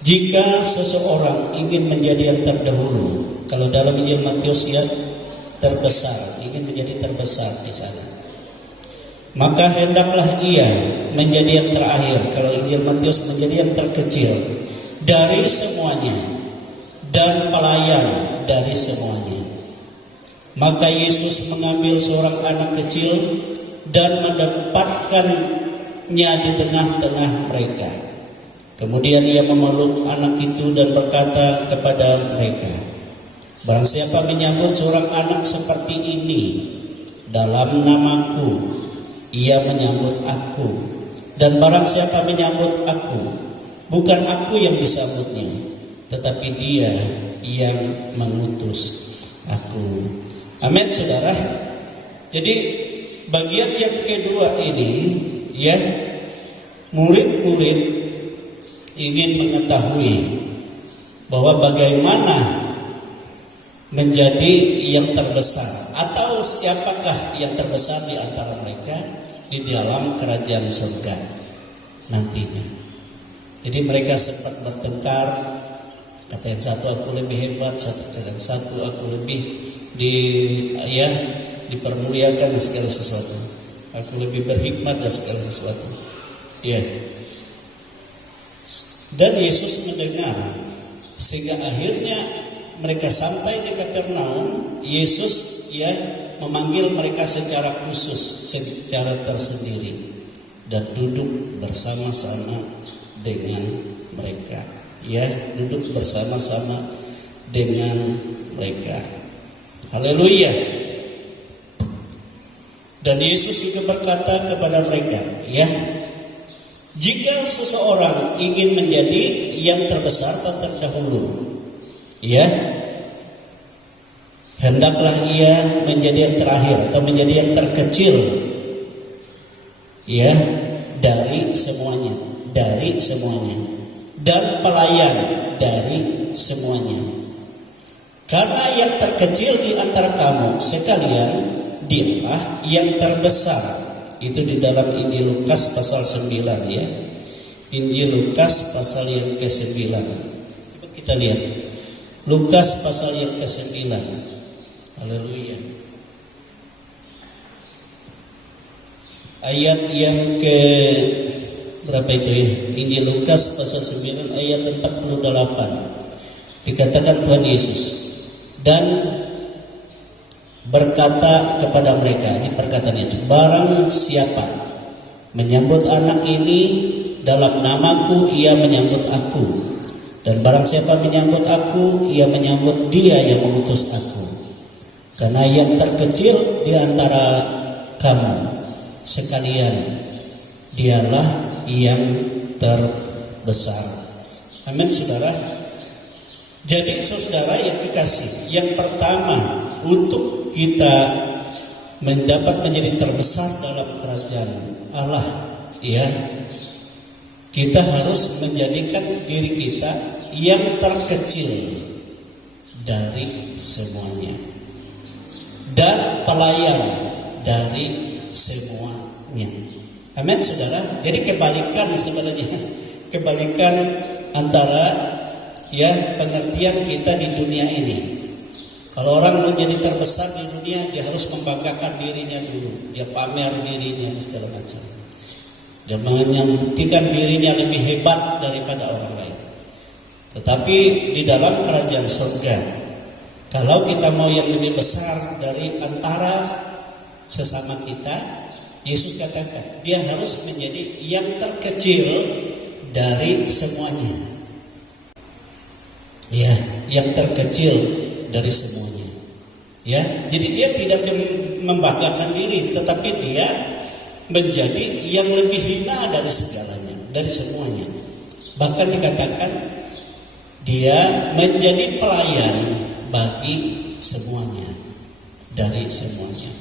jika seseorang ingin menjadi yang terdahulu, kalau dalam Injil Matius ya terbesar, ingin menjadi terbesar di sana, maka hendaklah ia menjadi yang terakhir. Kalau Injil Matius menjadi yang terkecil dari semuanya dan pelayan dari semuanya. Maka Yesus mengambil seorang anak kecil dan menempatkannya di tengah-tengah mereka. Kemudian ia memeluk anak itu dan berkata kepada mereka, barang siapa menyambut seorang anak seperti ini dalam namaku, ia menyambut aku. Dan barang siapa menyambut aku, bukan aku yang disambutnya, tetapi dia yang mengutus aku. Amin, saudara. Jadi bagian yang kedua ini ya, murid-murid ingin mengetahui bahwa bagaimana menjadi yang terbesar, atau siapakah yang terbesar di antara mereka di dalam kerajaan surga nantinya. Jadi mereka sempat bertengkar. Kata yang satu, aku lebih hebat, kata yang satu, aku lebih dipermuliakan dan segala sesuatu. Aku lebih berhikmat dan segala sesuatu. Ya. Dan Yesus mendengar, sehingga akhirnya mereka sampai di Kapernaum. Yesus memanggil mereka secara khusus, secara tersendiri, dan duduk bersama-sama dengan mereka. Ya, duduk bersama-sama dengan mereka. Haleluya. Dan Yesus juga berkata kepada mereka, ya, jika seseorang ingin menjadi yang terbesar atau terdahulu, ya, hendaklah ia menjadi yang terakhir atau menjadi yang terkecil, ya, dari semuanya, dan pelayan dari semuanya. Karena yang terkecil di antara kamu sekalian, dialah yang terbesar. Itu di dalam Injil Lukas pasal 9 ya. Injil Lukas pasal yang ke-9. Coba kita lihat. Lukas pasal yang ke-9. Haleluya. Ayat yang ke berapa itu ya? Injil Lukas pasal 9 ayat 48. Dikatakan Tuhan Yesus, dan berkata kepada mereka, ini perkataan Yesus, barang siapa menyambut anak ini dalam namaku, ia menyambut aku. Dan barang siapa menyambut aku, ia menyambut dia yang mengutus aku. Karena yang terkecil di antara kamu sekalian dialah yang terbesar. Amin saudara. Jadi saudara yang kekasih, yang pertama untuk kita mendapat menjadi terbesar dalam kerajaan Allah, ya, kita harus menjadikan diri kita yang terkecil dari semuanya dan pelayan dari semuanya. Amin saudara. Jadi kebalikan sebenarnya, kebalikan antara ya pengertian kita di dunia ini. Kalau orang mau jadi terbesar di dunia, dia harus membanggakan dirinya dulu, dia pamer dirinya segala macam, dia membuktikan dirinya lebih hebat daripada orang lain. Tetapi di dalam kerajaan surga, kalau kita mau yang lebih besar dari antara sesama kita, Yesus katakan dia harus menjadi yang terkecil dari semuanya. Ya, yang terkecil dari semuanya. Ya, jadi dia tidak membanggakan diri, tetapi dia menjadi yang lebih hina dari segalanya, dari semuanya. Bahkan dikatakan dia menjadi pelayan bagi semuanya, dari semuanya.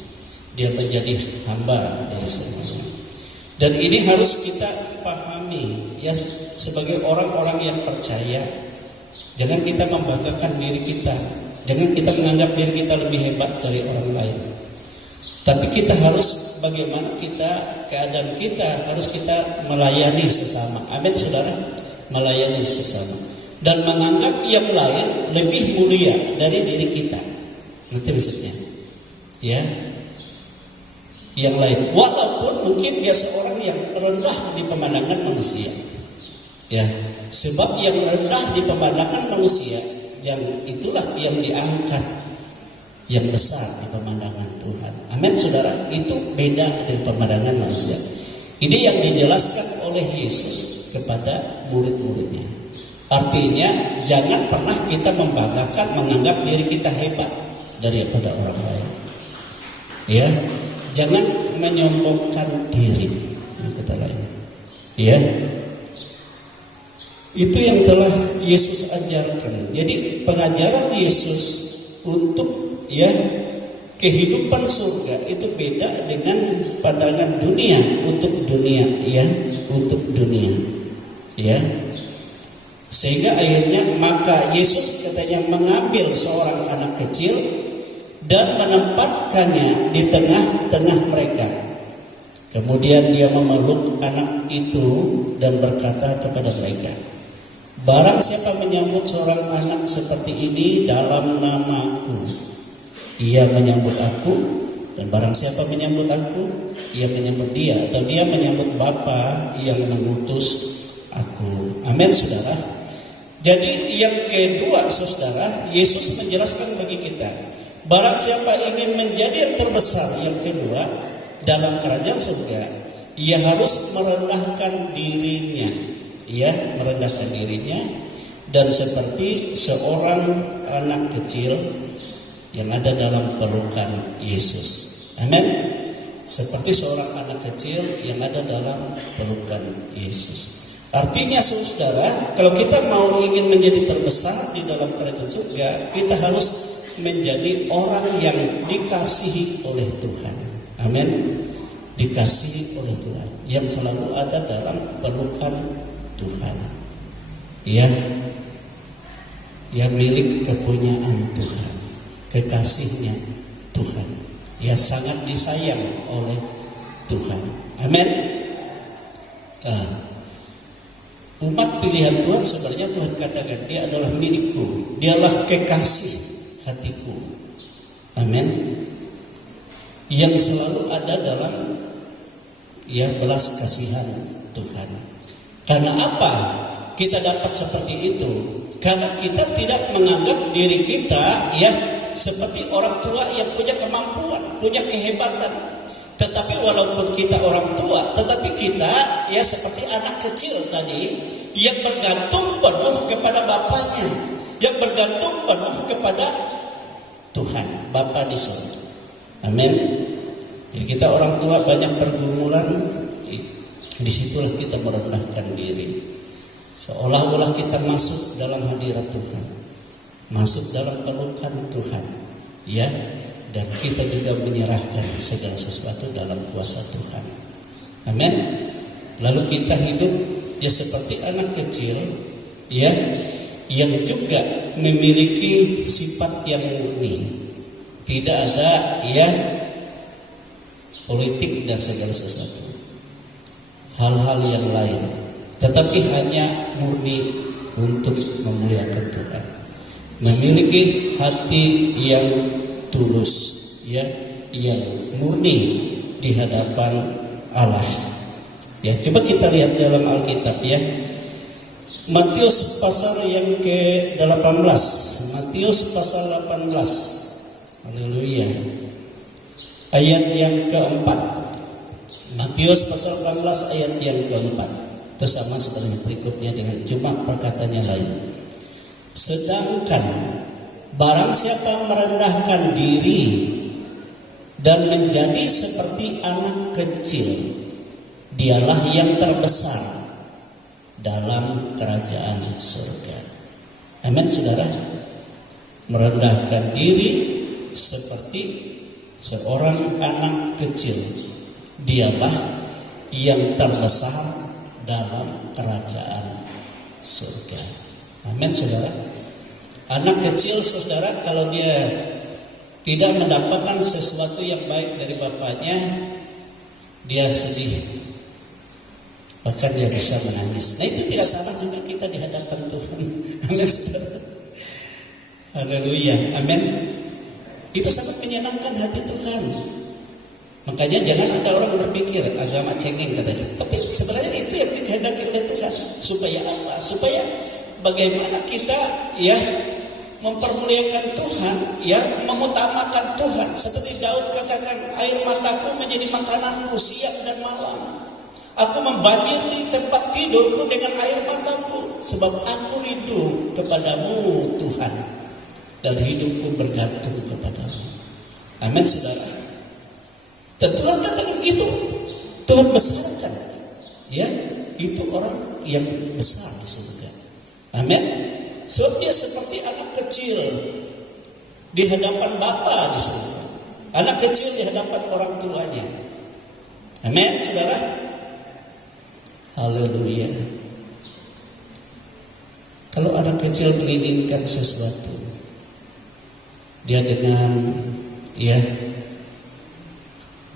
Dia menjadi hamba dari semuanya. Dan ini harus kita pahami ya, sebagai orang-orang yang percaya. Jangan kita membanggakan diri kita, jangan kita menganggap diri kita lebih hebat dari orang lain. Tapi kita harus bagaimana kita, keadaan kita harus kita melayani sesama. Amin saudara, melayani sesama dan menganggap yang lain lebih mulia dari diri kita. Nanti maksudnya, ya, yang lain. Walaupun mungkin dia seorang yang rendah di pemandangan manusia, ya, sebab yang rendah di pemandangan manusia, yang itulah yang diangkat yang besar di pemandangan Tuhan. Amin saudara. Itu beda dari pemandangan manusia. Ini yang dijelaskan oleh Yesus kepada murid-muridnya. Artinya jangan pernah kita membanggakan, menganggap diri kita hebat daripada orang lain. Ya, jangan menyombongkan diri kata lain. Ya. Itu yang telah Yesus ajarkan. Jadi pengajaran Yesus untuk ya kehidupan surga itu beda dengan pandangan dunia untuk dunia, ya, untuk dunia, ya. Sehingga akhirnya maka Yesus katanya mengambil seorang anak kecil dan menempatkannya di tengah-tengah mereka. Kemudian dia memeluk anak itu dan berkata kepada mereka, barang siapa menyambut seorang anak seperti ini dalam namaku, ia menyambut aku, dan barang siapa menyambut aku, ia menyambut dia, atau dia menyambut Bapa yang mengutus aku. Amin saudara. Jadi yang kedua saudara, Yesus menjelaskan bagi kita, barang siapa ingin menjadi yang terbesar, yang kedua dalam kerajaan surga, ia harus merendahkan dirinya. Ya, merendahkan dirinya dan seperti seorang anak kecil yang ada dalam pelukan Yesus. Amin. Seperti seorang anak kecil yang ada dalam pelukan Yesus. Artinya saudara, kalau kita mau ingin menjadi terbesar di dalam kerajaan surga, kita harus menjadi orang yang dikasihi oleh Tuhan. Amin. Dikasihi oleh Tuhan, yang selalu ada dalam pelukan Tuhan, ya, yang milik kepunyaan Tuhan, kekasihnya Tuhan, ya, sangat disayang oleh Tuhan. Amin. Umat pilihan Tuhan sebenarnya Tuhan katakan dia adalah milikku, dialah kekasih hatiku. Amin. Yang selalu ada dalam ya belas kasihan Tuhan. Karena apa kita dapat seperti itu? Karena kita tidak menganggap diri kita ya seperti orang tua yang punya kemampuan, punya kehebatan. Tetapi walaupun kita orang tua, tetapi kita ya seperti anak kecil tadi yang bergantung penuh kepada bapaknya, yang bergantung penuh kepada Tuhan Bapa di surga. Amin. Jadi kita orang tua banyak pergumulan, disitulah kita merendahkan diri, seolah-olah kita masuk dalam hadirat Tuhan, masuk dalam pelukan Tuhan, ya. Dan kita juga menyerahkan segala sesuatu dalam kuasa Tuhan. Amin. Lalu kita hidup ya seperti anak kecil, ya, yang juga memiliki sifat yang murni. Tidak ada ya politik dan segala sesuatu, hal-hal yang lain, tetapi hanya murni untuk memuliakan Tuhan, memiliki hati yang tulus, ya, yang murni di hadapan Allah. Ya, coba kita lihat dalam Alkitab, ya. Matius pasal yang ke-18. Matius pasal 18. Haleluya. Ayat yang keempat. Matius pasal 18 ayat yang keempat. Itu sama seperti berikutnya dengan cuma perkataannya lain. Sedangkan barang siapa merendahkan diri dan menjadi seperti anak kecil, dialah yang terbesar dalam kerajaan surga. Amin, saudara. Merendahkan diri seperti seorang anak kecil, dialah yang terbesar dalam kerajaan surga. Amin, saudara. Anak kecil, saudara, kalau dia tidak mendapatkan sesuatu yang baik dari bapaknya, dia sedih, bahkan dia bisa menangis. Nah, itu tidak salah juga kita di hadapan Tuhan. Amin, saudara. Haleluya, amin. Itu sangat menyenangkan hati Tuhan. Makanya jangan ada orang berpikir agama cengeng katanya. Tapi sebenarnya itu yang dikehendaki oleh Tuhan. Supaya apa? Supaya bagaimana kita ya mempermuliakan Tuhan, ya, mengutamakan Tuhan. Seperti Daud katakan, air mataku menjadi makananku siang dan malam. Aku membanjiri tempat tidurku dengan air mataku, sebab aku rindu kepadamu Tuhan, dan hidupku bergantung kepadamu. Amin, saudara. Dan Tuhan katakan itu, Tuhan besarkan, ya, itu orang yang besar di surga. Amin. Sebab dia seperti anak kecil di hadapan Bapa di surga, anak kecil di hadapan orang tuanya. Amin, saudara. Haleluya. Kalau anak kecil menginginkan sesuatu, dia dengan ya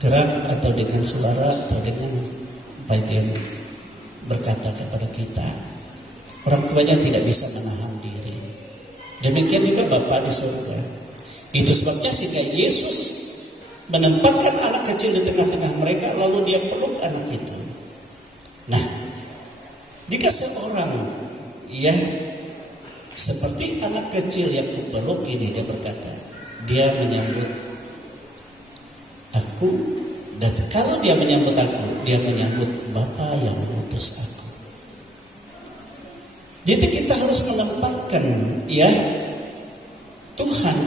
gerak atau dengan suara atau dengan bagian berkata kepada kita, orang tuanya tidak bisa menahan diri. Demikian juga Bapa di surga. Itu sebabnya sehingga Yesus menempatkan anak kecil di tengah-tengah mereka, lalu dia peluk anak itu. Nah, jika seorang ya seperti anak kecil yang kupeluk ini, dia berkata, dia menyambut aku, dan kalau dia menyambut aku, dia menyambut Bapa yang mengutus aku. Jadi kita harus menempatkan ya Tuhan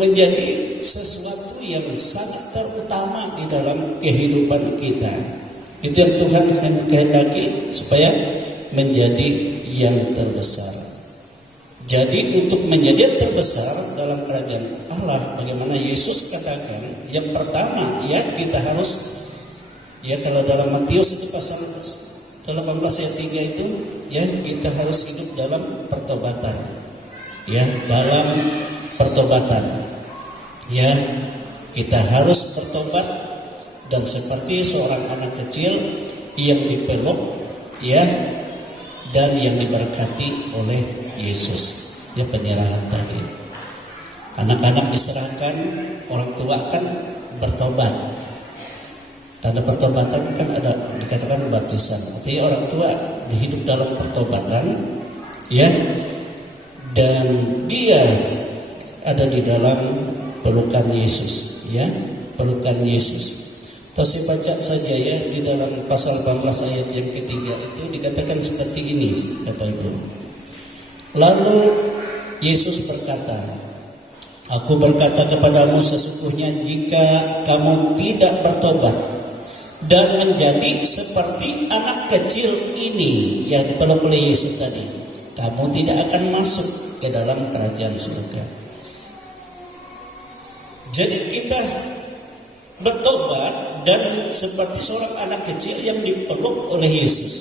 menjadi sesuatu yang sangat terutama di dalam kehidupan kita. Itu yang Tuhan kehendaki, supaya menjadi yang terbesar. Jadi untuk menjadi yang terbesar dalam kerajaan Allah, bagaimana Yesus katakan, yang pertama ya kita harus ya, kalau dalam Matius itu pasal 18 ayat 3 itu ya, kita harus hidup dalam pertobatan. Ya, dalam pertobatan. Ya, kita harus bertobat, dan seperti seorang anak kecil yang dipeluk ya, dan yang diberkati oleh Yesus. Ya, penyerahan tadi. Anak-anak diserahkan, orang tua akan bertobat. Tanda pertobatan kan ada, dikatakan baptisan. Artinya orang tua hidup dalam pertobatan, ya, dan dia ada di dalam pelukan Yesus, ya, pelukan Yesus. Atau saya baca saja ya di dalam pasal 18 ayat yang ketiga itu dikatakan seperti ini, Bapak Ibu. Lalu Yesus berkata, Aku berkata kepadamu, sesungguhnya jika kamu tidak bertobat dan menjadi seperti anak kecil ini yang dipeluk oleh Yesus tadi, kamu tidak akan masuk ke dalam kerajaan surga. Jadi kita bertobat dan seperti seorang anak kecil yang dipeluk oleh Yesus,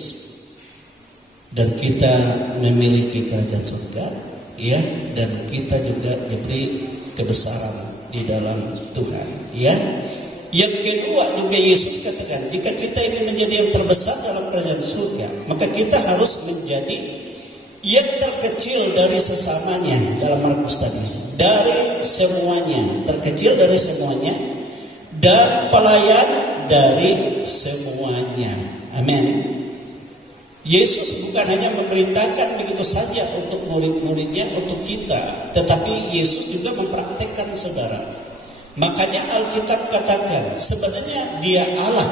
dan kita memiliki kerajaan surga, ya, dan kita juga diberi kebesaran di dalam Tuhan, ya. Yang kedua juga Yesus katakan, jika kita ini menjadi yang terbesar dalam kerajaan surga, maka kita harus menjadi yang terkecil dari sesamanya dalam Markus tadi, dari semuanya, terkecil dari semuanya, dan pelayan dari semuanya. Amin. Yesus bukan hanya memerintahkan begitu saja untuk murid-muridnya, untuk kita, tetapi Yesus juga mempraktekkan, saudara. Makanya Alkitab katakan sebenarnya dia Allah,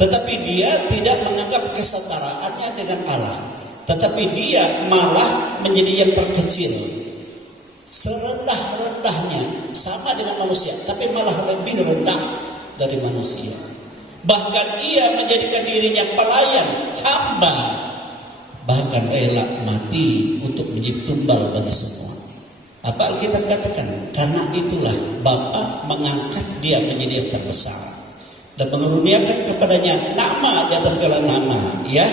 tetapi dia tidak menganggap kesetaraannya dengan Allah, tetapi dia malah menjadi yang terkecil, serendah-rendahnya, sama dengan manusia, tapi malah lebih rendah dari manusia. Bahkan ia menjadikan dirinya pelayan, hamba, bahkan rela mati untuk menjadi tumbal bagi semua. Apa Alkitab katakan? Karena itulah Bapa mengangkat dia menjadi yang terbesar dan mengaruniakan kepadanya nama di atas segala nama, ya,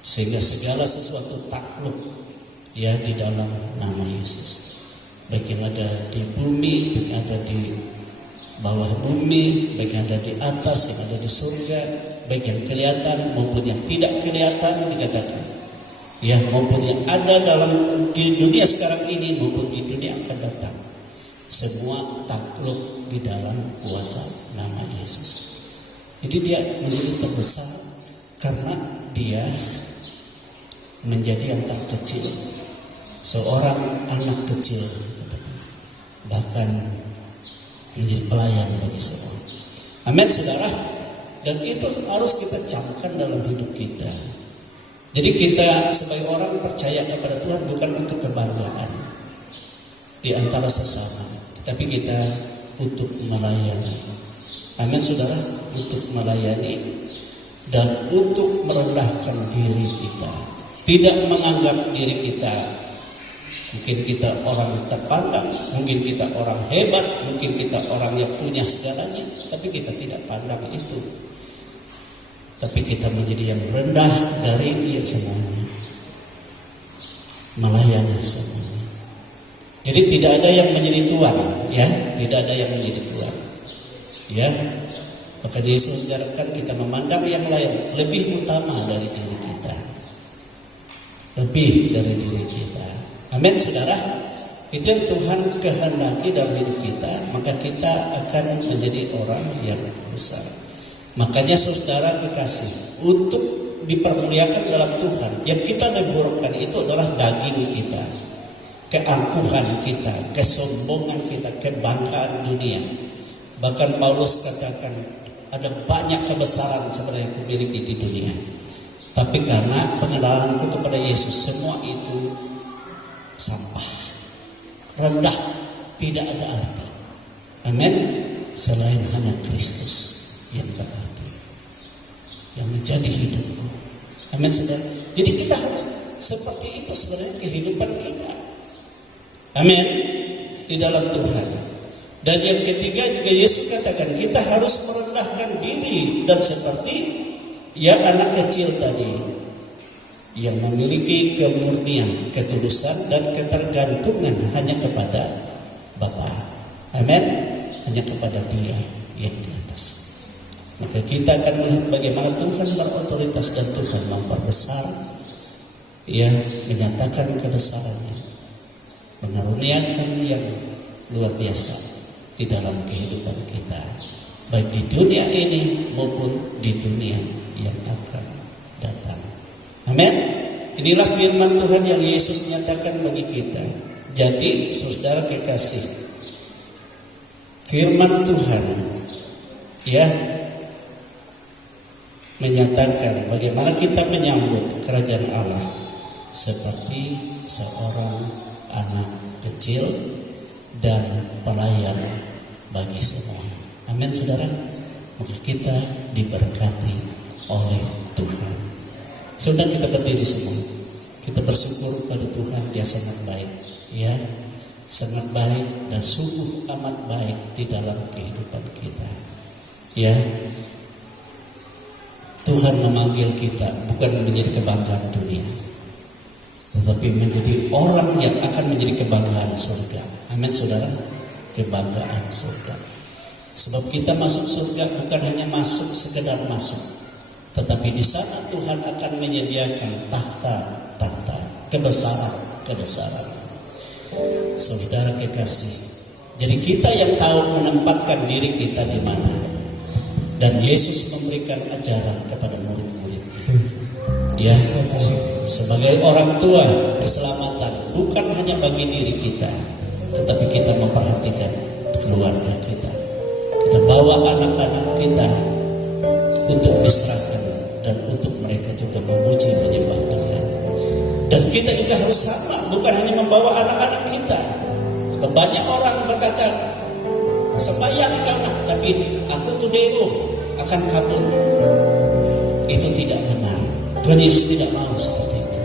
sehingga segala sesuatu takluk, ya, di dalam nama Yesus. Baik yang ada di bumi, baik yang ada di bawah bumi, baik yang ada di atas, yang ada di surga, baik yang kelihatan maupun yang tidak kelihatan, dikatakan, ya, maupun yang ada dalam di dunia sekarang ini maupun di dunia yang akan datang, semua takluk di dalam kuasa nama Yesus. Jadi dia menjadi terbesar karena dia menjadi yang terkecil, seorang anak kecil, bahkan menjadi pelayan bagi semua. Amin, saudara. Dan itu harus kita camkan dalam hidup kita. Jadi kita sebagai orang percaya kepada Tuhan bukan untuk kebanggaan di antara sesama, tapi kita untuk melayani. Amin, saudara. Untuk melayani dan untuk merendahkan diri kita, tidak menganggap diri kita, mungkin kita orang terpandang, mungkin kita orang hebat, mungkin kita orang yang punya segalanya, tapi kita tidak pandang itu. Tapi kita menjadi yang rendah dari yang semuanya, melayani semuanya. Jadi tidak ada yang menjadi tuan, ya, tidak ada yang menjadi tuan, ya. Maka Yesus mengajarkan kita memandang yang lain lebih utama dari diri kita, lebih dari diri kita. Amin, saudara. Itu yang Tuhan kehendaki dalam hidup kita, maka kita akan menjadi orang yang besar. Makanya saudara kekasih, untuk dipermuliakan dalam Tuhan, yang kita deburkan itu adalah daging kita, keangkuhan kita, kesombongan kita, kebanggaan dunia. Bahkan Paulus katakan ada banyak kebesaran sebenarnya yang kumiliki di dunia, tapi karena pengenalanku kepada Yesus, semua itu sampah, rendah, tidak ada arti. Amin. Selain hanya Kristus yang berarti, yang menjadi hidupku. Amin, saudara. Jadi kita harus seperti itu sebenarnya kehidupan kita. Amin. Di dalam Tuhan. Dan yang ketiga juga Yesus katakan kita harus merendahkan diri dan seperti ya anak kecil tadi, yang memiliki kemurnian, ketulusan dan ketergantungan hanya kepada Bapa. Amin. Hanya kepada Dia yang di atas. Maka kita akan melihat bagaimana Tuhan berotoritas dan Tuhan memperbesar, ya, menyatakan kebesarannya, mengaruniakan yang luar biasa di dalam kehidupan kita, baik di dunia ini maupun di dunia yang akan datang. Amin. Inilah firman Tuhan yang Yesus nyatakan bagi kita. Jadi saudara kekasih, firman Tuhan, ya, menyatakan bagaimana kita menyambut kerajaan Allah seperti seorang anak kecil dan pelayan bagi semua. Amin saudara. Maka kita diberkati oleh Tuhan. Sudah kita berdiri semua. Kita bersyukur pada Tuhan, Dia sangat baik, ya, sangat baik dan sungguh amat baik di dalam kehidupan kita. Ya, Tuhan memanggil kita bukan menjadi kebanggaan dunia, tetapi menjadi orang yang akan menjadi kebanggaan surga. Amin saudara, kebanggaan surga. Sebab kita masuk surga bukan hanya masuk sekedar masuk, tetapi di sana Tuhan akan menyediakan tahta kebesaran. Saudara kekasih, jadi kita yang tahu menempatkan diri kita di mana. Dan Yesus memberikan ajaran kepada murid-muridnya. Ya, sebagai orang tua, keselamatan bukan hanya bagi diri kita, tetapi kita memperhatikan keluarga kita. Kita bawa anak-anak kita untuk diserahkan dan untuk mereka juga memuji menyembah Tuhan. Dan kita juga harus sama, bukan hanya membawa anak-anak kita. Banyak orang berkata, sembahyang karena, tapi aku tuh dewa akan kabur. Itu tidak benar. Tuhan Yesus tidak mau seperti itu.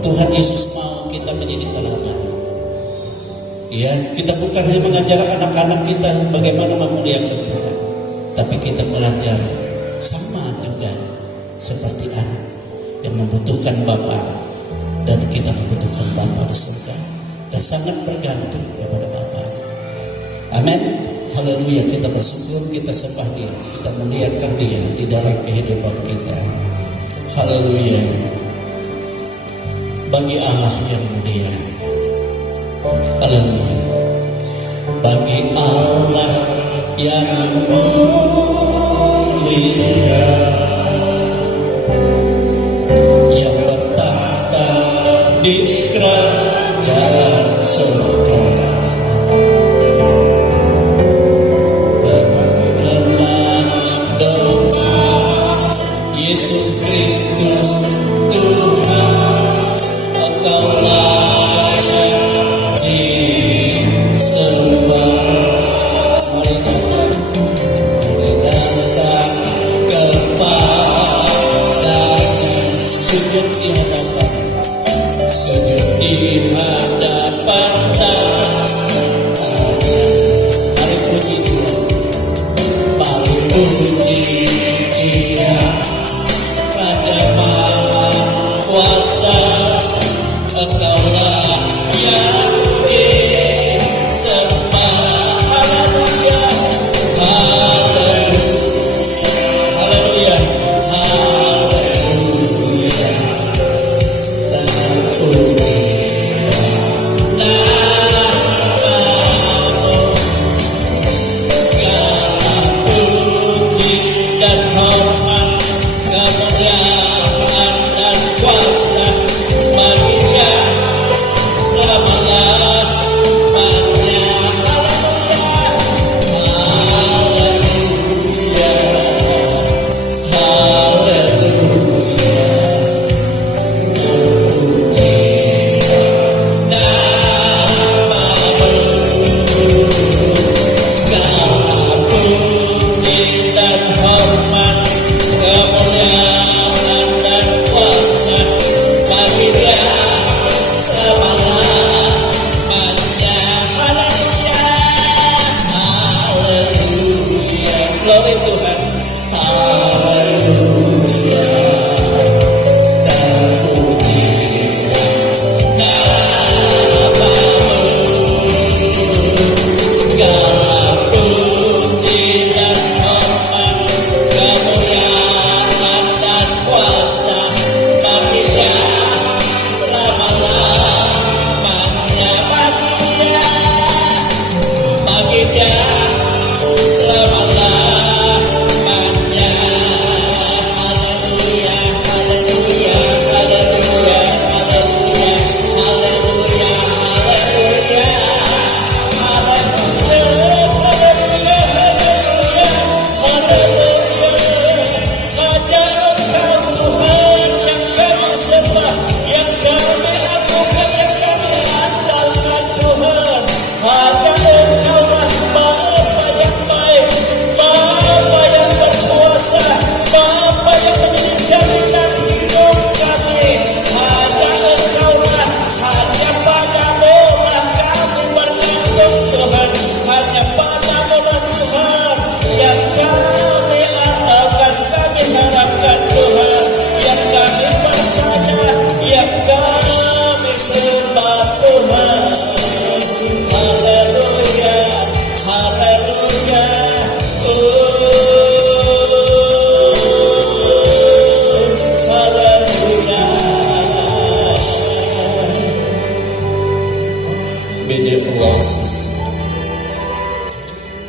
Tuhan Yesus mau kita menjadi teladan. Ya, kita bukan hanya mengajar anak-anak kita bagaimana memuliakan Tuhan, tapi kita belajar sama juga seperti anak yang membutuhkan Bapa, dan kita membutuhkan Bapa di surga dan sangat bergantung kepada Bapa. Amin. Haleluya, kita bersyukur, kita sembah Dia, kita muliakan Dia di dalam kehidupan kita. Haleluya. Bagi Allah yang mulia. Haleluya. Bagi Allah yang mulia, yang bertahta di kerajaan surga. Yesus Kristus Tuhan, Engkau layak disembah. Mari datang kepada sujud di hadapan Mari puji Dia, mari puji Dia. Raja Maha Kuasa, Engkaulah yang disembah. Haleluya, haleluya, haleluya, haleluya.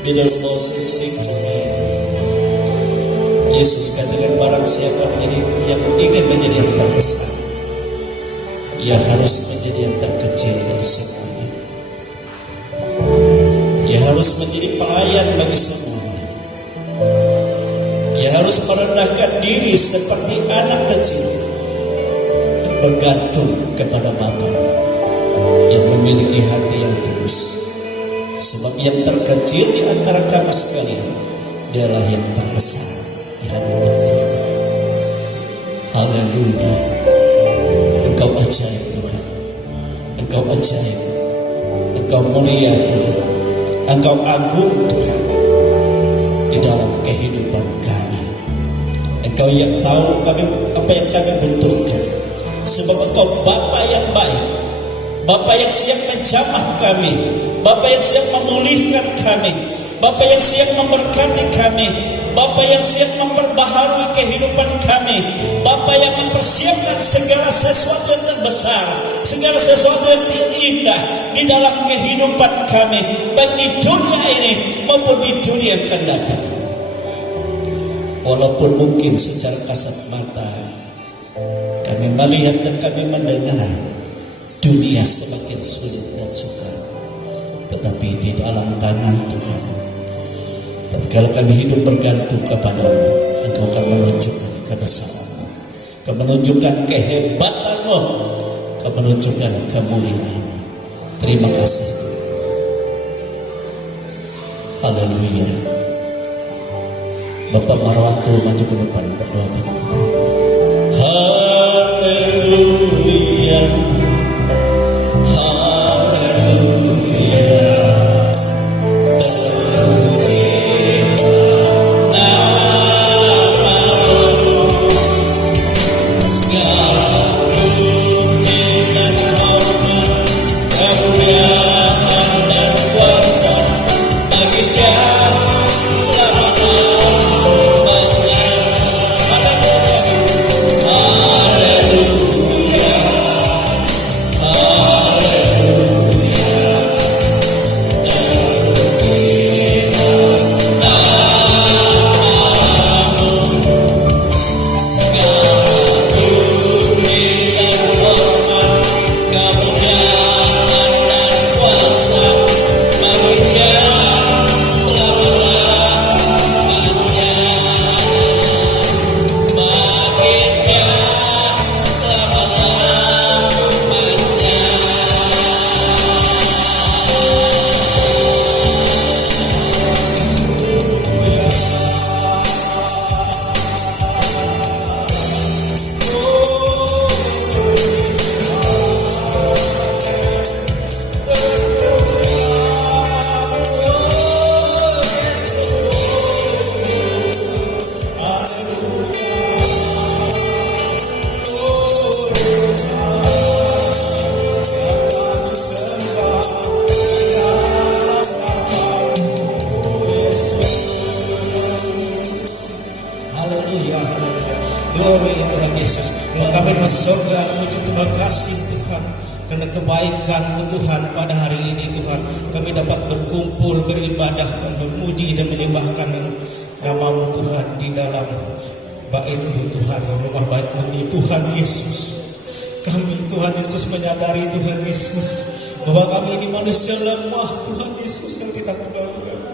di dalam posisi Yesus katakan barang siapa yang ingin menjadi yang terbesar, ia harus menjadi yang terkecil dari semuanya. Ia harus menjadi pelayan bagi semuanya. Ia harus merendahkan diri seperti anak kecil, bergantung kepada Bapa yang memiliki hati yang tulus. Sebab yang terkecil di antara kamu sekalian, dialah yang terbesar di hadapan Tuhan. Haleluya. Engkau ajaib Tuhan. Engkau ajaib. Engkau mulia Tuhan. Engkau agung Tuhan di dalam kehidupan kami. Engkau yang tahu kami apa yang kami butuhkan. Sebab Engkau Bapa yang baik, Bapa yang siap menjamah kami, Bapa yang siap memulihkan kami, Bapa yang siap memberkati kami, Bapa yang siap memperbaharui kehidupan kami, Bapa yang mempersiapkan segala sesuatu yang terbesar, segala sesuatu yang indah di dalam kehidupan kami, baik di dunia ini maupun di dunia yang akan datang. Walaupun mungkin secara kasat mata kami melihat dan kami mendengar dunia semakin sulit dan sukar, tetapi di dalam tangan Tuhan, tatkala kami hidup bergantung kepada-Mu, Engkau akan menunjukkan kebesaran-Mu, Engkau menunjukkan kehebatan-Mu, Engkau menunjukkan kemuliaan-Mu. Terima kasih Tuhan. Haleluya. Bapak Marwanto maju ke depan berdoa bagi kita. Haleluya. Glory Tuhan Yesus. Kami bersyukur, mengucap terima kasih Tuhan karena kebaikan-Mu Tuhan pada hari ini Tuhan. Kami dapat berkumpul, beribadah dan memuji dan menyembahkan nama-Mu Tuhan di dalam bait-Mu Tuhan, rumah bait-Mu ini Tuhan Yesus. Kami Tuhan Yesus menyadari Tuhan Yesus bahwa kami ini manusia lemah Tuhan Yesus yang tidak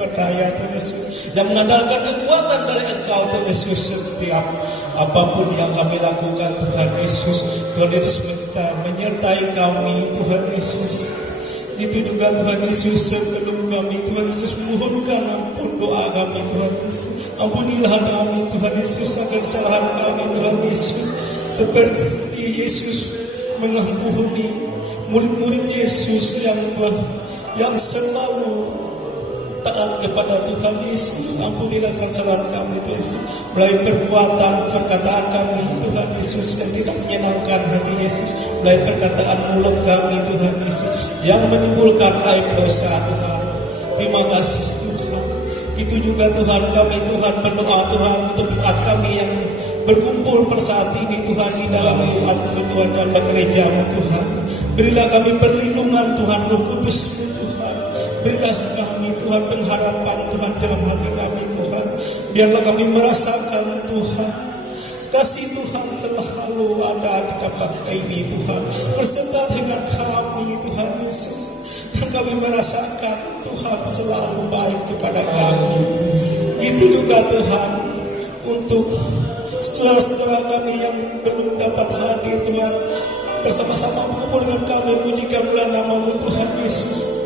berdaya Tuhan Yesus, yang mengandalkan kekuatan dari Engkau Tuhan Yesus. Setiap apapun yang kami lakukan Tuhan Yesus, Tuhan Yesus menyertai kami Tuhan Yesus. Itu juga Tuhan Yesus sebelum kami Tuhan Yesus mohonkan ampun doa kami Tuhan Yesus. Ampunilah kami Tuhan Yesus akan kesalahan kami Tuhan Yesus, seperti Yesus mengampuni murid-murid Yesus yang selalu taat kepada Tuhan Yesus. Ampunilah kesalahan kami Tuhan Yesus, melalui perbuatan perkataan kami Tuhan Yesus yang tidak menyenangkan hati Yesus, melalui perkataan mulut kami Tuhan Yesus yang menimbulkan aib dosa Tuhan. Terima kasih Tuhan. Itu juga Tuhan kami Tuhan berdoa Tuhan untuk jemaat kami yang berkumpul persaat ini Tuhan di dalam jemaat-Mu Tuhan dan gereja-Mu Tuhan. Berilah kami perlindungan Tuhan, Roh Kudus Tuhan. Berilah kami Tuhan Tuhan pengharapan Tuhan dalam hati kami Tuhan. Biarlah kami merasakan Tuhan kasih Tuhan selalu ada di tempat ini Tuhan, berserta dengan kami Tuhan Yesus. Dan kami merasakan Tuhan selalu baik kepada kami. Itu juga Tuhan untuk saudara-saudara kami yang belum dapat hadir Tuhan, bersama-sama berkumpul dengan kami pujikanlah nama-Mu Tuhan Yesus.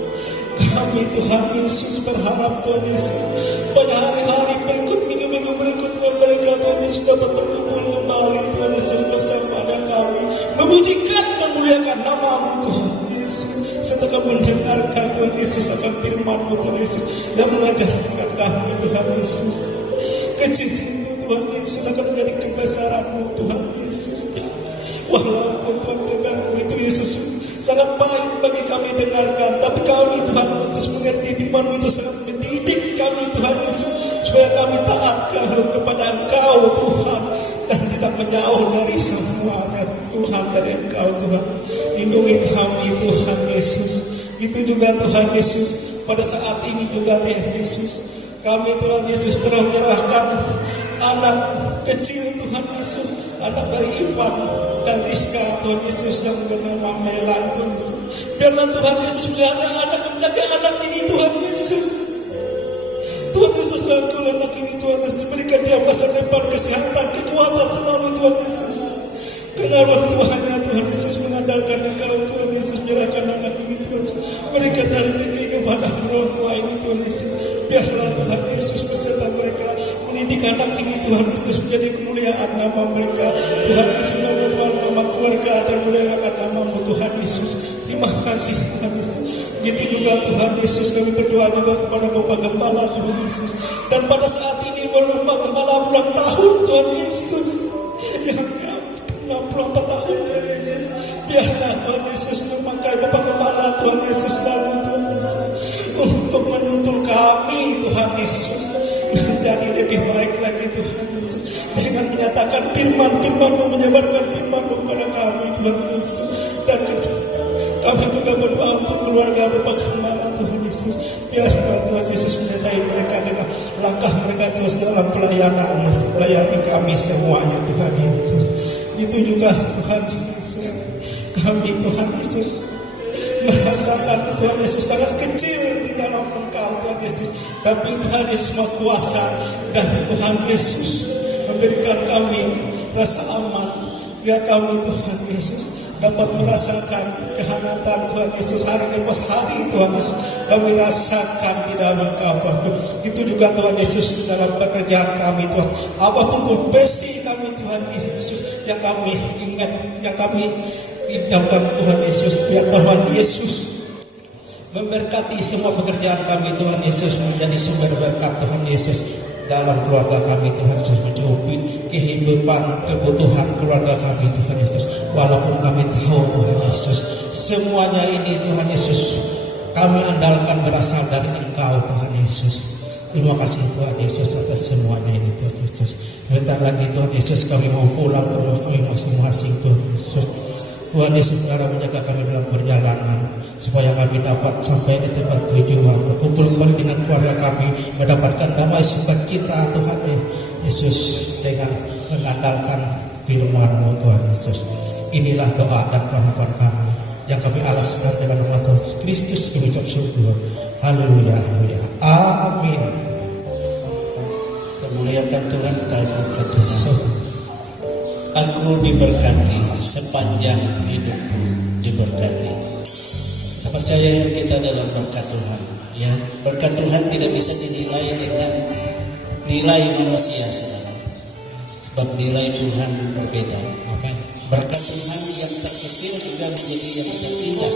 Kami Tuhan Yesus berharap Tuhan Yesus pada hari-hari berikut, minggu-minggu berikutnya mereka Tuhan Yesus dapat berkumpul kembali Tuhan Yesus bersama dengan kami, memujikan dan memuliakan nama-Mu Tuhan Yesus, serta kami mendengarkan Tuhan Yesus akan firman-Mu Tuhan Yesus yang mengajarkan kami Tuhan Yesus. Kecil itu Tuhan Yesus akan menjadi kebesaran-Mu Tuhan Yesus. Walaupun Tuhan dengar-Mu itu Yesus sangat baik bagi kami dengarkan, tapi kami Tuhan untuk mengerti firman-Mu itu sangat mendidik kami Tuhan Yesus, supaya kami taat kepada Engkau Tuhan, dan tidak menjauh dari semuanya Tuhan, dari Engkau Tuhan. Lindungi kami Tuhan Yesus. Itu juga Tuhan Yesus pada saat ini juga Tuhan Yesus, kami Tuhan Yesus telah menyerahkan anak kecil Tuhan Yesus, anak dari Ipan dan Rizka Tuhan Yesus yang bernama Mela Tuhan Yesus. Biarlah Tuhan Yesus melihara anak, menjaga anak ini Tuhan Yesus. Tuhan Yesus rangkul anak ini Tuhan Yesus, berikan dia masa depan, kesehatan, kekuatan selalu Tuhan Yesus. Karena roh Tuhannya Tuhan Yesus mengandalkan Engkau Tuhan Yesus, menyerahkan anak ini Tuhan Yesus, berikan rezeki kepada roh tua ini Tuhan Yesus. Biarlah Tuhan Yesus beserta mereka mendidik anak ini Tuhan Yesus menjadi kemuliaan nama mereka Tuhan Yesus, membawa nama keluarga dan muliakan nama-Mu Tuhan Yesus. Terima kasih Tuhan Yesus. Begitu juga Tuhan Yesus kami berdoa juga kepada Bapak Gembala Tuhan Yesus, dan pada saat ini Bapak Gembala ulang tahun Tuhan Yesus yang 64 tahun Tuhan Yesus. Biarlah Tuhan Yesus memakai Bapak Gembala Tuhan Yesus lalu Tuhan Yesus untuk menuntun kami Tuhan Yesus menjadi lebih baik lagi Tuhan Yesus, dengan menyatakan firman-Mu, menyebarkan firman-Mu kepada kami Tuhan Yesus. Dan kami juga berdoa untuk keluarga Bapak Gembala Tuhan Yesus. Biarlah Tuhan Yesus menyertai mereka dengan langkah mereka terus dalam melayani kami semuanya Tuhan Yesus. Itu juga Tuhan Yesus, kami Tuhan Yesus merasakan Tuhan Yesus sangat kecil di dalam Engkau Tuhan Yesus, tapi Tuhan Yesus Maha Kuasa, dan Tuhan Yesus memberikan kami rasa aman. Biar kami Tuhan Yesus dapat merasakan kehangatan Tuhan Yesus hari lepas hari Tuhan Yesus kami rasakan di dalam Engkau Tuhan. Itu juga Tuhan Yesus dalam pekerjaan kami Tuhan, apapun profesi kami Tuhan Yesus yang kami ingat, yang kami idamkan Tuhan Yesus. Biar Tuhan Yesus memberkati semua pekerjaan kami Tuhan Yesus, menjadi sumber berkat Tuhan Yesus dalam keluarga kami Tuhan Yesus, mencukupi kehidupan kebutuhan keluarga kami Tuhan Yesus. Walaupun kami tahu Tuhan Yesus semuanya ini Tuhan Yesus kami andalkan berasal dari Engkau Tuhan Yesus. Terima kasih Tuhan Yesus atas semuanya ini Tuhan Yesus. Bentar lagi Tuhan Yesus kami mau pulang ke rumah kami masing-masing Tuhan Yesus. Tuhan Yesus saudara menjaga kami dalam perjalanan, supaya kami dapat sampai ke tempat tujuan, berkumpul kembali dengan keluarga kami, mendapatkan damai sukacita Tuhan Yesus dengan mengandalkan firman-Mu Tuhan Yesus. Inilah doa dan harapan kami yang kami alaskan dalam nama Tuhan Kristus. Kami ucap syukur. Haleluya, haleluya, amin. Kemuliakan Tuhan, kita berkat Tuhan. Aku diberkati sepanjang hidupku, diberkati. Percaya kita dalam berkat Tuhan, ya. Berkat Tuhan tidak bisa dinilai dengan nilai manusia, saudara. Sebab nilai Tuhan berbeda. Berkat Tuhan yang terkecil juga menjadi yang terindah.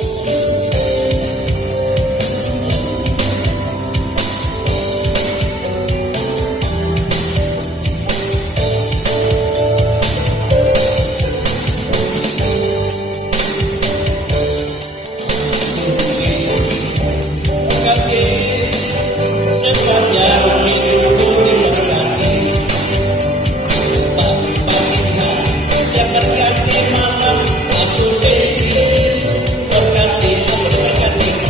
Berkati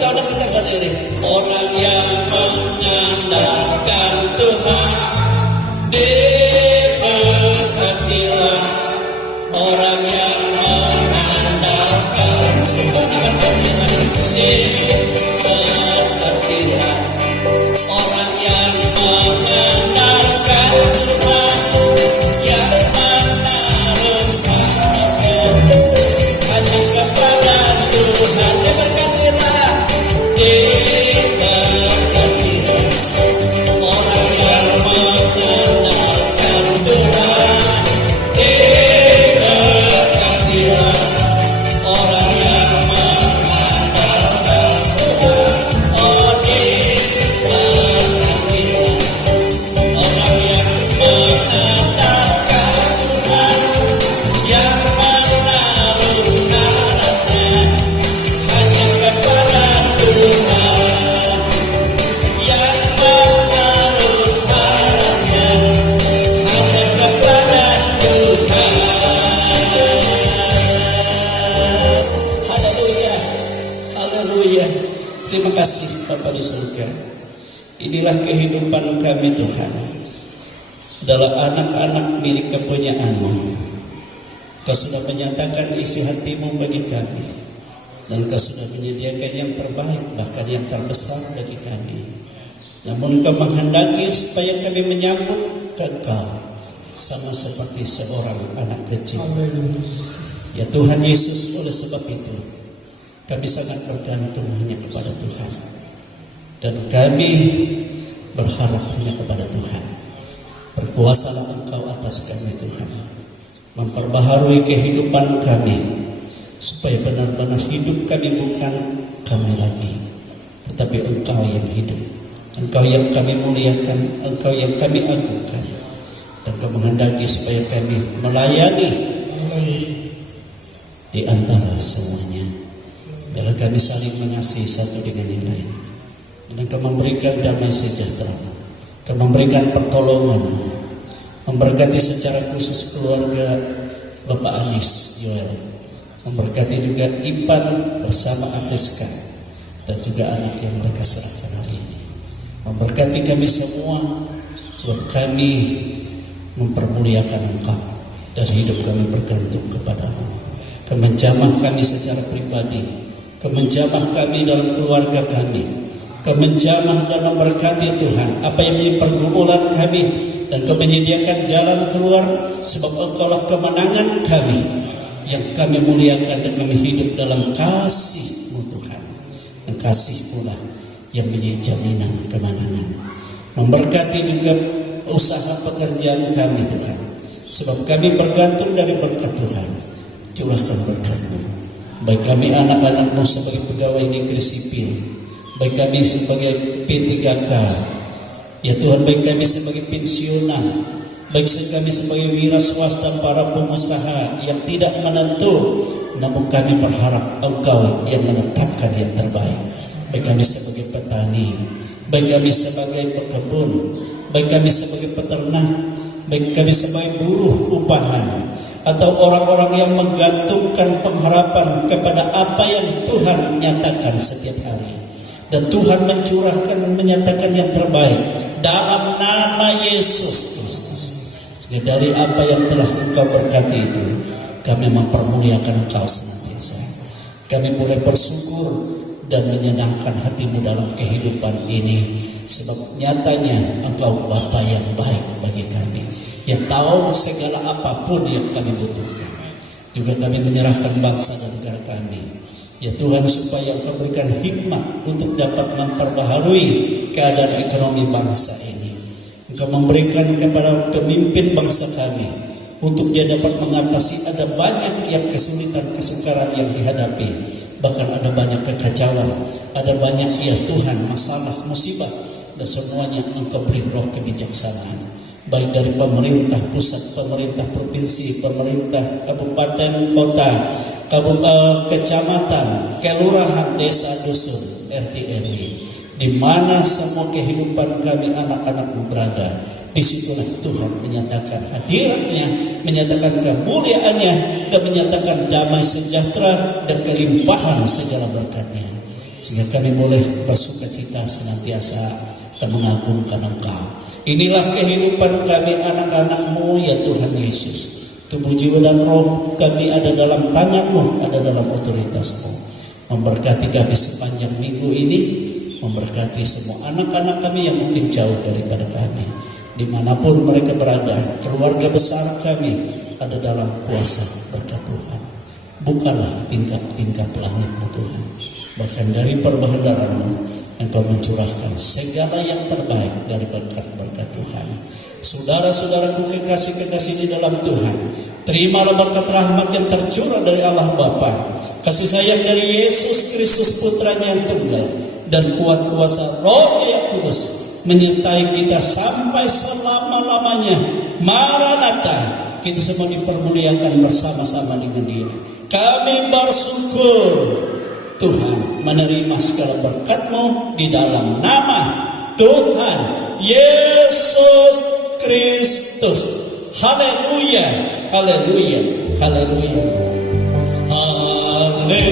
bersama kita berdiri. Orang yang mengandalkan Tuhan diberkatilah. Orang yang mengandalkan Tuhan diberkatilah. Orang yang mengandalkan Tuhan yang menaruh harapannya hanya kepada Tuhan diberkatilah. Diberkatilah. Orang yang mengandalkan Tuhan diberkatilah. Orang yang mengandalkan Tuhan diberkatilah. Orang yang mengandalkan Tuhan yang menaruh harapannya hanya kepada Tuhan, yang menaruh harapannya hanya kepada Tuhan. Haleluya, haleluya. Terima kasih Bapa di surga. Inilah kehidupan kami Tuhan, adalah anak-anak milik kepunyaanmu. Kau sudah menyatakan isi hatimu bagi kami, dan Kau sudah menyediakan yang terbaik, bahkan yang terbesar bagi kami. Namun Kau menghendaki supaya kami menyambut Engkau sama seperti seorang anak kecil. Ya Tuhan Yesus, oleh sebab itu kami sangat bergantung hanya kepada Tuhan, dan kami berharap hanya kepada Tuhan. Berkuasalah Engkau atas kami Tuhan, memperbaharui kehidupan kami, supaya benar-benar hidup kami bukan kami lagi, tetapi Engkau yang hidup, Engkau yang kami muliakan, Engkau yang kami agungkan. Dan Kau menghendaki supaya kami melayani di antara semuanya. Bila kami saling mengasihi satu dengan yang lain, dan Kau memberikan damai sejahtera, Kau memberikan pertolongan, memberkati secara khusus keluarga Bapak Anis Yoel, memberkati juga Ipan bersama Ateska, dan juga anak yang mereka serahkan hari ini. Memberkati kami semua, sebab kami mempermuliakan Engkau, dan hidup kami bergantung kepadamu. Kau menjamah kami secara pribadi, Kau menjamah kami dalam keluarga kami, Kau menjamah dan memberkati Tuhan apa yang menjadi pergumulan kami, dan Kau menyediakan jalan keluar, sebab Engkaulah kemenangan kami, yang kami muliakan dan kami hidup dalam kasih-Mu Tuhan. Dan kasih pula yang menjadi jaminan kemenangan. Memberkati juga usaha pekerjaan kami Tuhan, sebab kami bergantung dari berkat Tuhan. Curahkan berkat-Mu, baik kami anak-anak-Mu sebagai pegawai negeri sipil, baik kami sebagai P3K, ya Tuhan, baik kami sebagai pensiunan, baik kami sebagai wira swasta, para pengusaha yang tidak menentu, namun kami berharap Engkau yang menetapkan yang terbaik. Baik kami sebagai petani, baik kami sebagai pekebun, baik kami sebagai peternak, baik kami sebagai buruh upahan, atau orang-orang yang menggantungkan pengharapan kepada apa yang Tuhan nyatakan setiap hari. Dan Tuhan menyatakan yang terbaik dalam nama Yesus Kristus. Sehingga dari apa yang telah Engkau berkati itu, kami mempermuliakan Engkau senantiasa. Kami boleh bersyukur dan menyenangkan hati-Mu dalam kehidupan ini, sebab nyatanya Engkau Bapa yang baik bagi kami, yang tahu segala apapun yang kami butuhkan. Juga kami menyerahkan bangsa dan negara kami, ya Tuhan, supaya Engkau berikan hikmat untuk dapat memperbaharui keadaan ekonomi bangsa ini. Engkau memberikan kepada pemimpin bangsa kami, untuk dia dapat mengatasi ada banyak yang kesulitan, kesukaran yang dihadapi, bahkan ada banyak kekacauan, ada banyak ya Tuhan masalah, musibah, dan semuanya Engkau beri roh kebijaksanaan, baik dari pemerintah pusat, pemerintah provinsi, pemerintah kabupaten, kota, kecamatan, kelurahan, desa, dusun, RT RW, di mana semua kehidupan kami anak-anak-Mu berada. Disitulah Tuhan menyatakan hadiratnya, menyatakan kemuliaannya, dan menyatakan damai sejahtera dan kelimpahan segala berkatnya. sehingga kami boleh bersukacita senantiasa dan mengagungkan Engkau. Inilah kehidupan kami anak-anak-Mu ya Tuhan Yesus. Tubuh, jiwa, dan roh kami ada dalam tangan-Mu, ada dalam otoritas-Mu. Memberkati kami sepanjang minggu ini, memberkati semua anak-anak kami yang mungkin jauh daripada kami. Dimanapun mereka berada, keluarga besar kami ada dalam kuasa berkat Tuhan. Bukalah tingkap-tingkap langit-Mu Tuhan. Bahkan dari perbahagian-Mu Engkau mencurahkan segala yang terbaik dari berkat-berkat Tuhan. Saudara-saudaraku kekasih-kekasih di dalam Tuhan, terimalah berkat rahmat yang tercurah dari Allah Bapa, kasih sayang dari Yesus Kristus Putranya yang tunggal, dan kuat kuasa Roh yang Kudus menyertai kita sampai selama-lamanya. Maranatha, kita semua dipermuliakan bersama-sama dengan Dia. Kami bersyukur Tuhan menerima segala berkat-Mu di dalam nama Tuhan Yesus Kristus. Haleluya, haleluya, haleluya, haleluya.